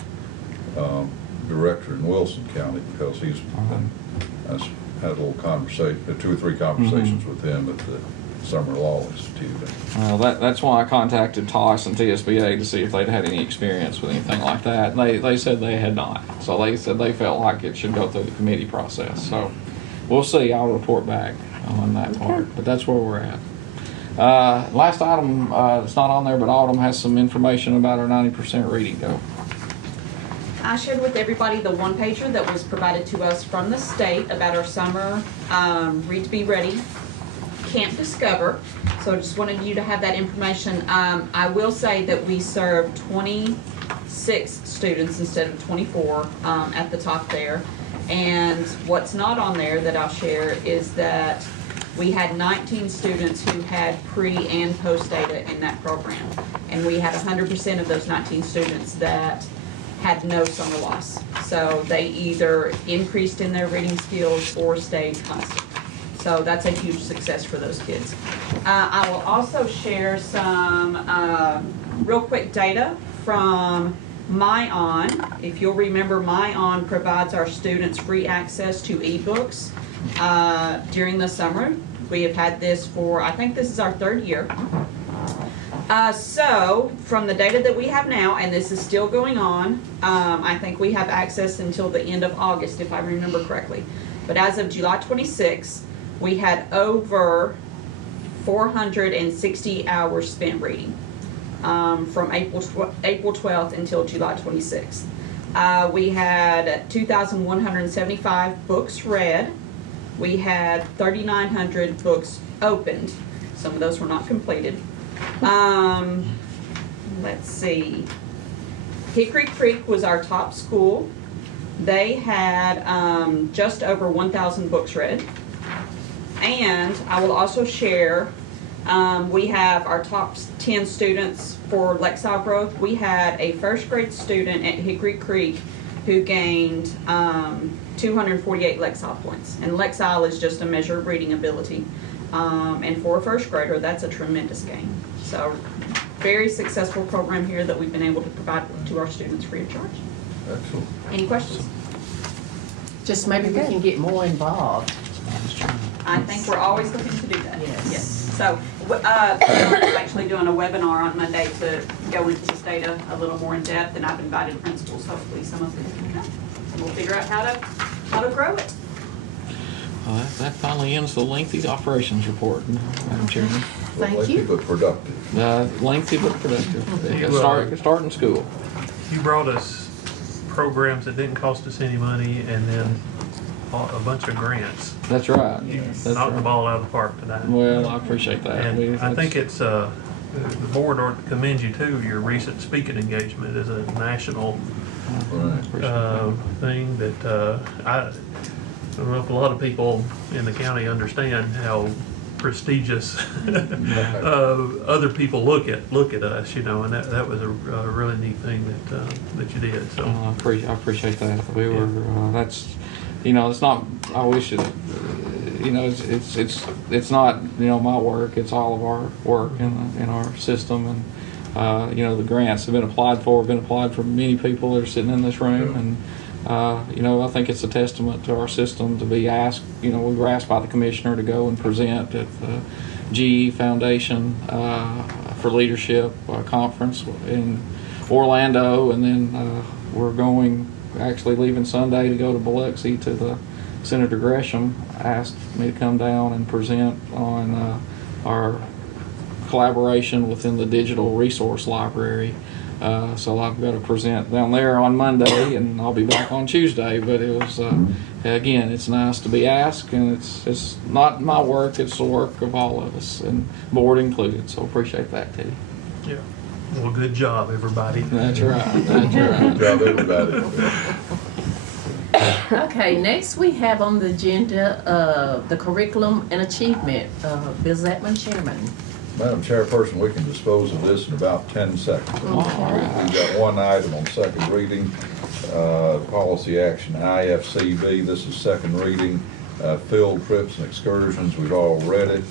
director in Wilson County, because I had a little conversation, 2 or 3 conversations with him at the Summer Law Institute. Well, that's why I contacted TOS and TSBA to see if they'd had any experience with anything like that. And they said they had not. So they said they felt like it should go through the committee process. So we'll see. I'll report back on that part. But that's where we're at. Last item that's not on there, but Autumn has some information about our 90% reading goal. I shared with everybody the one-pager that was provided to us from the state about our summer Read to Be Ready Camp Discover. So I just wanted you to have that information. I will say that we served 26 students instead of 24 at the top there. And what's not on there that I'll share is that we had 19 students who had pre and post data in that program. And we had 100% of those 19 students that had no summer loss. So they either increased in their reading skills or stayed constant. So that's a huge success for those kids. I will also share some real quick data from MyOn. If you'll remember, MyOn provides our students free access to ebooks during the summer. We have had this for, I think this is our 3rd year. So from the data that we have now, and this is still going on, I think we have access until the end of August, if I remember correctly. But as of July 26th, we had over 460 hours spent reading. from April 12th until July 26th. We had 2,175 books read. We had 3,900 books opened. Some of those were not completed. Let's see. Hickory Creek was our top school. They had just over 1,000 books read. And I will also share, we have our top 10 students for Lexile growth. We had a first grade student at Hickory Creek who gained 248 Lexile points. And Lexile is just a measure of reading ability. And for a first grader, that's a tremendous gain. So, very successful program here that we've been able to provide to our students free of charge. Excellent. Any questions? Just maybe we can get more involved. I think we're always looking to do that. Yes. So, we're actually doing a webinar on Monday to go into this data a little more in depth, and I've invited principals, hopefully some of them can come. And we'll figure out how to grow it. Well, that finally ends the lengthy operations report, Madam Chairman. Thank Lengthy you. but productive. Lengthy but productive. You, Starting school. You brought us programs that didn't cost us any money and then a bunch of grants. That's right. Yes. That's Knocked the right. ball out of the park tonight. Well, I appreciate that. And I think it's, the board ought to commend you too. Your recent speaking engagement is a national Right. thing that I don't know if a lot of people in the county understand how prestigious other people look at us, you know, and that was a really neat thing that you did. So I appreciate that. We were that's, you know, it's not. I wish it. You know, it's not, you know, my work. It's all of our work in our system, and you know, the grants have been applied for many people that are sitting in this room, and you know, I think it's a testament to our system to be asked. You know, we were asked by the commissioner to go and present at the GE Foundation for Leadership conference in Orlando, and then we're actually leaving Sunday to go to Biloxi to the Senator Gresham asked me to come down and present on our collaboration within the Digital Resource Library. So I've got to present down there on Monday, and I'll be back on Tuesday. But it was, again, it's nice to be asked, and it's not my work, it's the work of all of us, and board included. So appreciate that, Teddy. yeah, well, good job, everybody. That's right. That's right. Good job, everybody. Okay, next we have on the agenda the curriculum and achievement. Bill Zatman, Chairman. Madam Chairperson, we can dispose of this in about 10 seconds. Okay. We've got one item on second reading, policy action IFCB. This is second reading. Field trips and excursions, we've all read it,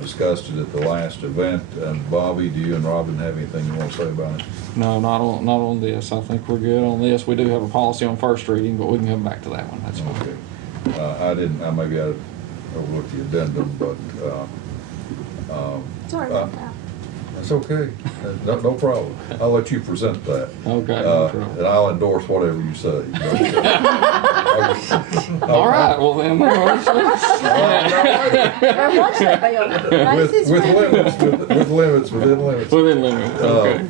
discussed it at the last event. And Bobby, do you and Robin have anything you want to say about it? No, not on this. I think we're good on this. We do have a policy on first reading, but we can come back to that one. That's fine. Okay. Maybe I overlooked the addendum, but Sorry about that. that's okay. No problem. I'll let you present that. Okay. No trouble. And I'll endorse whatever you say. All right. Well, then. Now, what's that, Bill? Macy's With Fair? limits, within limits. Within limits. Okay.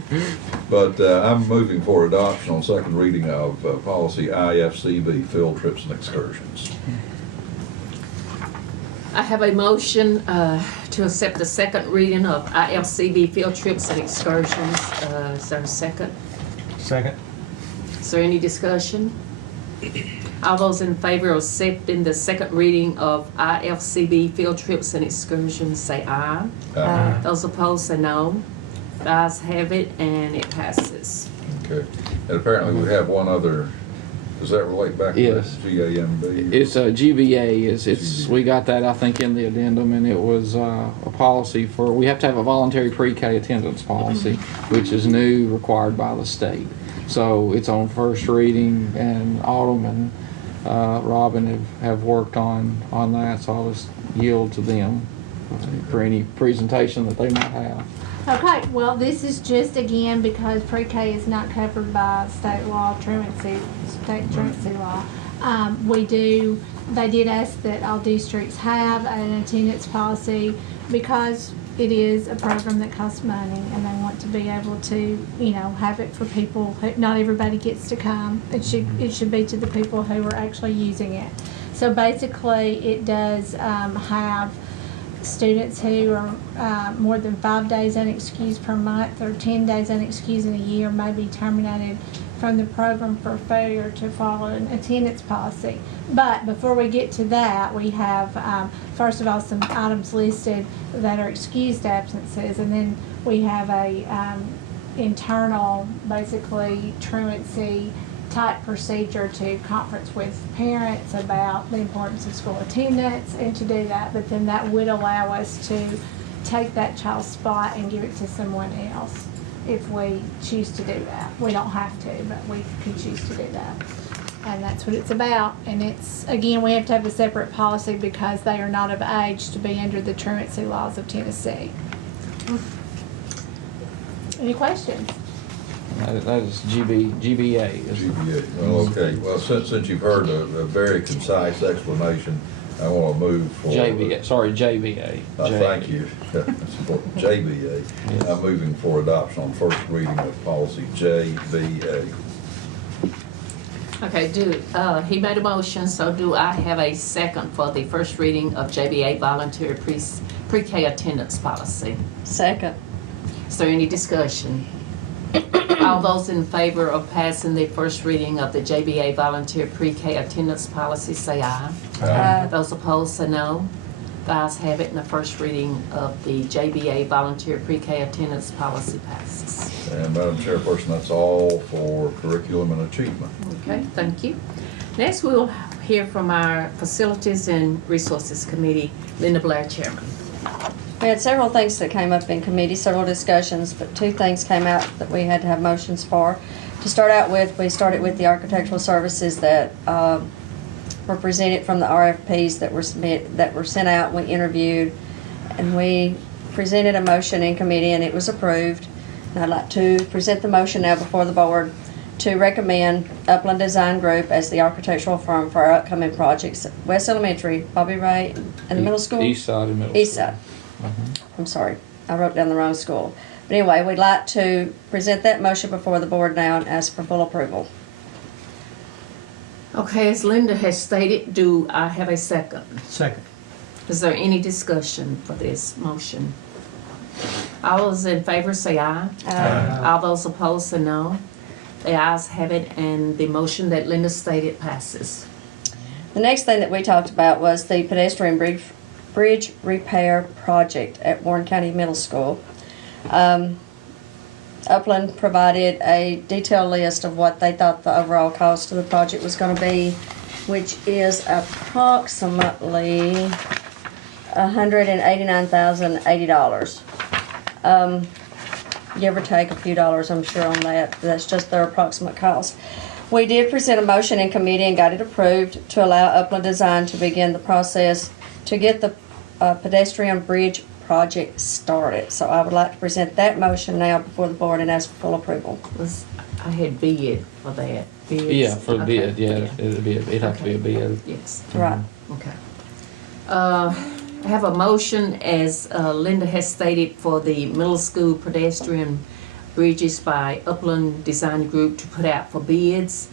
But I'm moving for adoption on second reading of policy IFCB, field trips and excursions. I have a motion to accept the second reading of IFCB field trips and excursions. Is there a second? Second. Is there any discussion? All those in favor of accepting the second reading of IFCB field trips and excursions say aye. Those opposed say no. The ayes have it, and it passes. Okay. And apparently we have one other, does that relate back to Yes. this GAMB? It's GVA. It's we got that, I think, in the addendum, and it was a policy for, we have to have a voluntary pre-K attendance policy, which is new, required by the state. So it's on first reading, and Autumn and Robin have worked on that, so I'll just yield to them for any presentation that they might have. Okay, well, this is just again because pre-K is not covered by state law, state truancy law. They did ask that all districts have an attendance policy because it is a program that costs money, and they want to be able to, you know, have it for people who, not everybody gets to come. It should be to the people who are actually using it. So basically, it does have students who are more than 5 days unexcused per month or 10 days unexcused in a year may be terminated from the program for failure to follow an attendance policy. But before we get to that, we have, first of all, some items listed that are excused absences, and then we have a internal, basically, truancy type procedure to conference with parents about the importance of school attendance and to do that. But then that would allow us to take that child's spot and give it to someone else if we choose to do that. We don't have to, but we could choose to do that. And that's what it's about. And it's, again, we have to have a separate policy because they are not of age to be under the truancy laws of Tennessee. Any questions? That is GBA. isn't it? GBA. Well, okay. Well, since you've heard a very concise explanation, I want to move for. JBA, sorry, JBA. Thank you. JBA. Yes. I'm moving for adoption on first reading of policy JBA. Okay, he made a motion, so do I have a second for the first reading of JBA voluntary pre-K attendance policy? Second. Is there any discussion? All those in favor of passing the first reading of the JBA volunteer pre-K attendance policy say aye. Aye. Those opposed say no. The ayes have it, and the first reading of the JBA volunteer pre-K attendance policy passes. And Madam Chairperson, that's all for curriculum and achievement. Okay, thank you. Next, we will hear from our Facilities and Resources Committee, Linda Blair, Chairman. We had several things that came up in committee, several discussions, but two things came out that we had to have motions for. To start out with, we started with the architectural services that were presented from the RFPs that were sent out. We interviewed, and we presented a motion in committee, and it was approved. And I'd like to present the motion now before the board to recommend Upland Design Group as the architectural firm for our upcoming projects at West Elementary, Bobby Ray, and the middle school? East side and middle East school. side. I'm sorry, I wrote down the wrong school. But anyway, we'd like to present that motion before the board now and ask for full approval. Okay, as Linda has stated, do I have a second? Second. Is there any discussion for this motion? All those in favor say aye. All those opposed say no. The ayes have it, and the motion that Linda stated passes. The next thing that we talked about was the pedestrian bridge repair project at Warren County Middle School. Upland provided a detailed list of what they thought the overall cost of the project was going to be, which is approximately $189,080. Give or take a few dollars, I'm sure, on that. That's just their approximate cost. We did present a motion in committee and got it approved to allow Upland Design to begin the process to get the pedestrian bridge project started. So I would like to present that motion now before the board and ask for full approval. I had bid for that. Bids? Yeah, for the Okay, bid, yeah, it'd have to be a bid. Yes, Right. okay. I have a motion, as Linda has stated, for the middle school pedestrian bridges by Upland Design Group to put out for bids.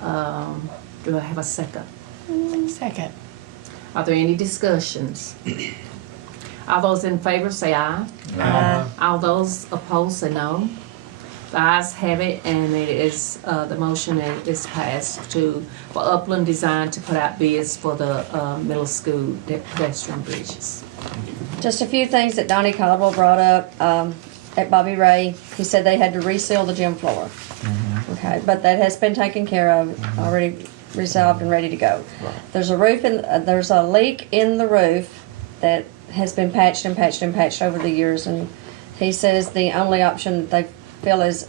Do I have a second? Second. Are there any discussions? All those in favor say aye. All those opposed say no. The ayes have it, and it is, the motion is passed for Upland Design to put out bids for the middle school pedestrian bridges. Just a few things that Donnie Caldwell brought up at Bobby Ray. He said they had to reseal the gym floor. Okay, but that has been taken care of, already resolved and ready to go. There's a there's a leak in the roof that has been patched and patched and patched over the years, and he says the only option that they feel is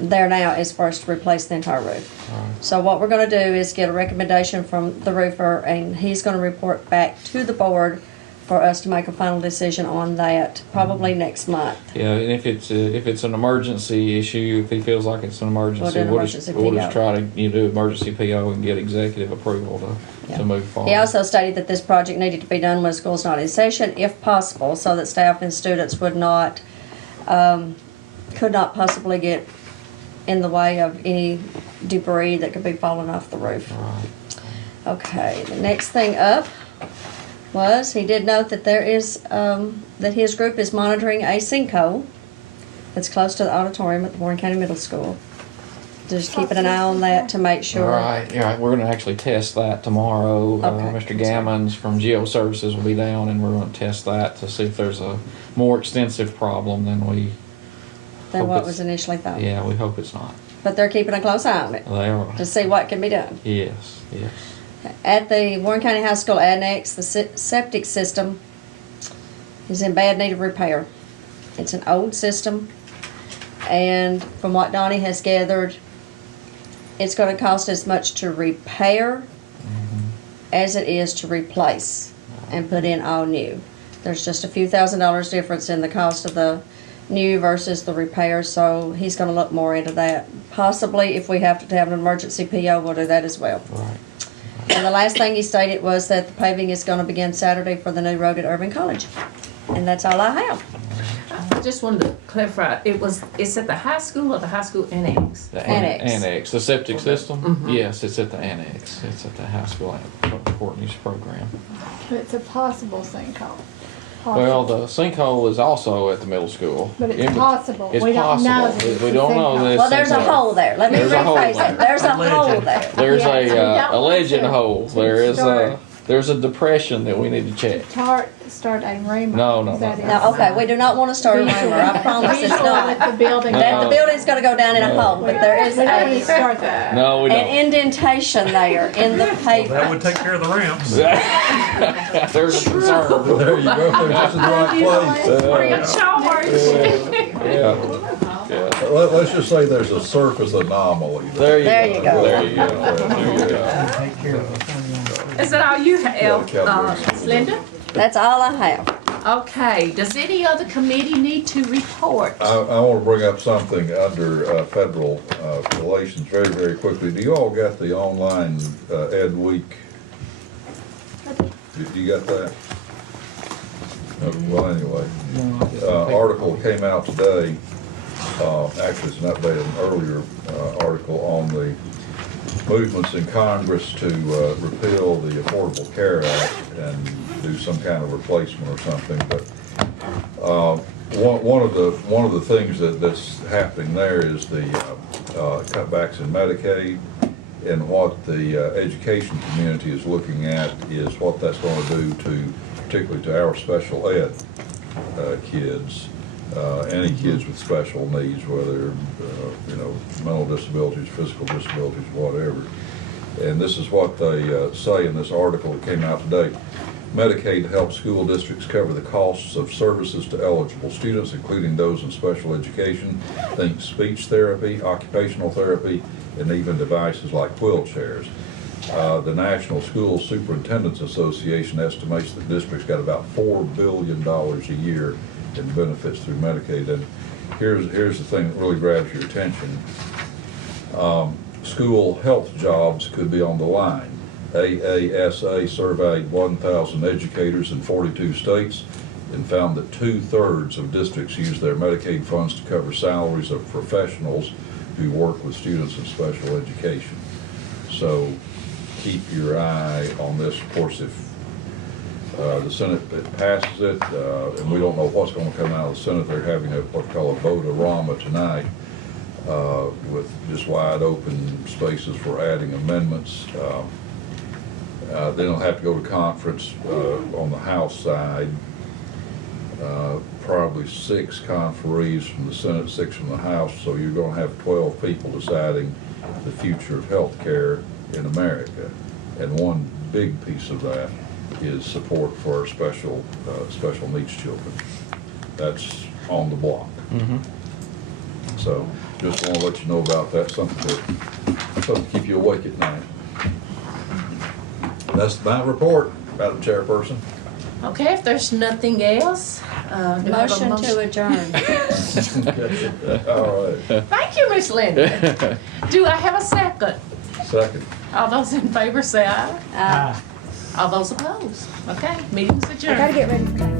there now is for us to replace the entire roof. So what we're going to do is get a recommendation from the roofer, and he's going to report back to the board for us to make a final decision on that, probably next month. Yeah, and if it's an emergency issue, if he feels like it's an emergency, We'll do an we'll emergency just PO. try to do emergency PO and get executive approval Yeah. to move forward. He also stated that this project needed to be done when school's not in session, if possible, so that staff and students would not, could not possibly get in the way of any debris that could be falling off the roof. Right. Okay, the next thing up was, he did note that there is, that his group is monitoring a sinkhole that's close to the auditorium at the Warren County Middle School. Just keeping an eye on that to make sure. All right. We're going to actually test that tomorrow. Okay. Mr. Gammons from Geo Services will be down, and we're going to test that to see if there's a more extensive problem than we. Than hope what it's- was initially thought. Yeah, we hope it's not. But they're keeping a close eye on it They are. to see what can be done. Yes. At the Warren County High School Annex, the septic system is in bad need of repair. It's an old system, and from what Donnie has gathered, it's going to cost as much to repair as it is to replace and put in all new. There's just a few $1,000s difference in the cost of the new versus the repair, so he's going to look more into that. Possibly, if we have to have an emergency PO, we'll do that as well. Right. And the last thing he stated was that the paving is going to begin Saturday for the new road at Irving College. And that's all I have. I just wanted to clarify, it's at the high school or the high school annex? The Annex. Annex. The septic system? Mhm. Yes, it's at the annex. It's at the high school Courtney's program. But it's a possible sinkhole. Well, the sinkhole is also at the middle school. But it's possible. It's We don't know possible. that it's We a don't know sinkhole. that. Well, there's a sinkhole. hole there. Let me There's a hole rephrase there. it. There's a hole Alleged. there. There's Yeah, so we don't a want alleged to- hole. to There is start- there's a depression that we need to check. Start a rumor. No. Now, okay, we do not want to start a rumor. I promise it's Visual not. that the building. That the building's going to go down in a hole, but there is We don't need to a, start that. No, we an don't. indentation there in the That would pavement. take care of the ramps. There's a concern. There you go, they're just in the right place. Free of charge. Yeah. Let's just say there's a surface anomaly. There you There go. you go. There you go. There you go. Take care of the thing. Is that all you have, Yeah, Linda? That's all I have. Okay, does any other committee need to report? I want to bring up something under federal relations very, very quickly. Do you all got the online Ed Week? You got that? Well, anyway, article came out today. Actually, it's an update, an earlier article on the movements in Congress to repeal the Affordable Care Act and do some kind of replacement or something. But one of the things that's happening there is the cutbacks in Medicaid, and what the education community is looking at is what that's going to do to, particularly to our special ed kids. Any kids with special needs, whether, mental disabilities, physical disabilities, whatever. And this is what they say in this article that came out today. Medicaid helps school districts cover the costs of services to eligible students, including those in special education. Think speech therapy, occupational therapy, and even devices like wheelchairs. The National School Superintendents Association estimates that districts got about $4 billion a year in benefits through Medicaid. And here's the thing that really grabs your attention. School health jobs could be on the line. AASA surveyed 1,000 educators in 42 states and found that 2/3 of districts use their Medicaid funds to cover salaries of professionals who work with students in special education. So keep your eye on this. Of course, if the Senate passes it, and we don't know what's going to come out of the Senate, they're having what they call a vote-a-rama tonight with just wide open spaces for adding amendments. Then it'll have to go to conference on the House side. Probably 6 conferees from the Senate, 6 from the House, so you're going to have 12 people deciding the future of health care in America. And one big piece of that is support for our special needs children. That's on the block. So just want to let you know about that, something to keep you awake at night. That's my report, Madam Chairperson. Okay, if there's nothing else, do I have a Motion to adjourn. All right, Thank you, Miss Linda. Do I have a second? second. All those in favor say aye. Uh, All those opposed? Okay, meeting's I adjourned. gotta get ready for that.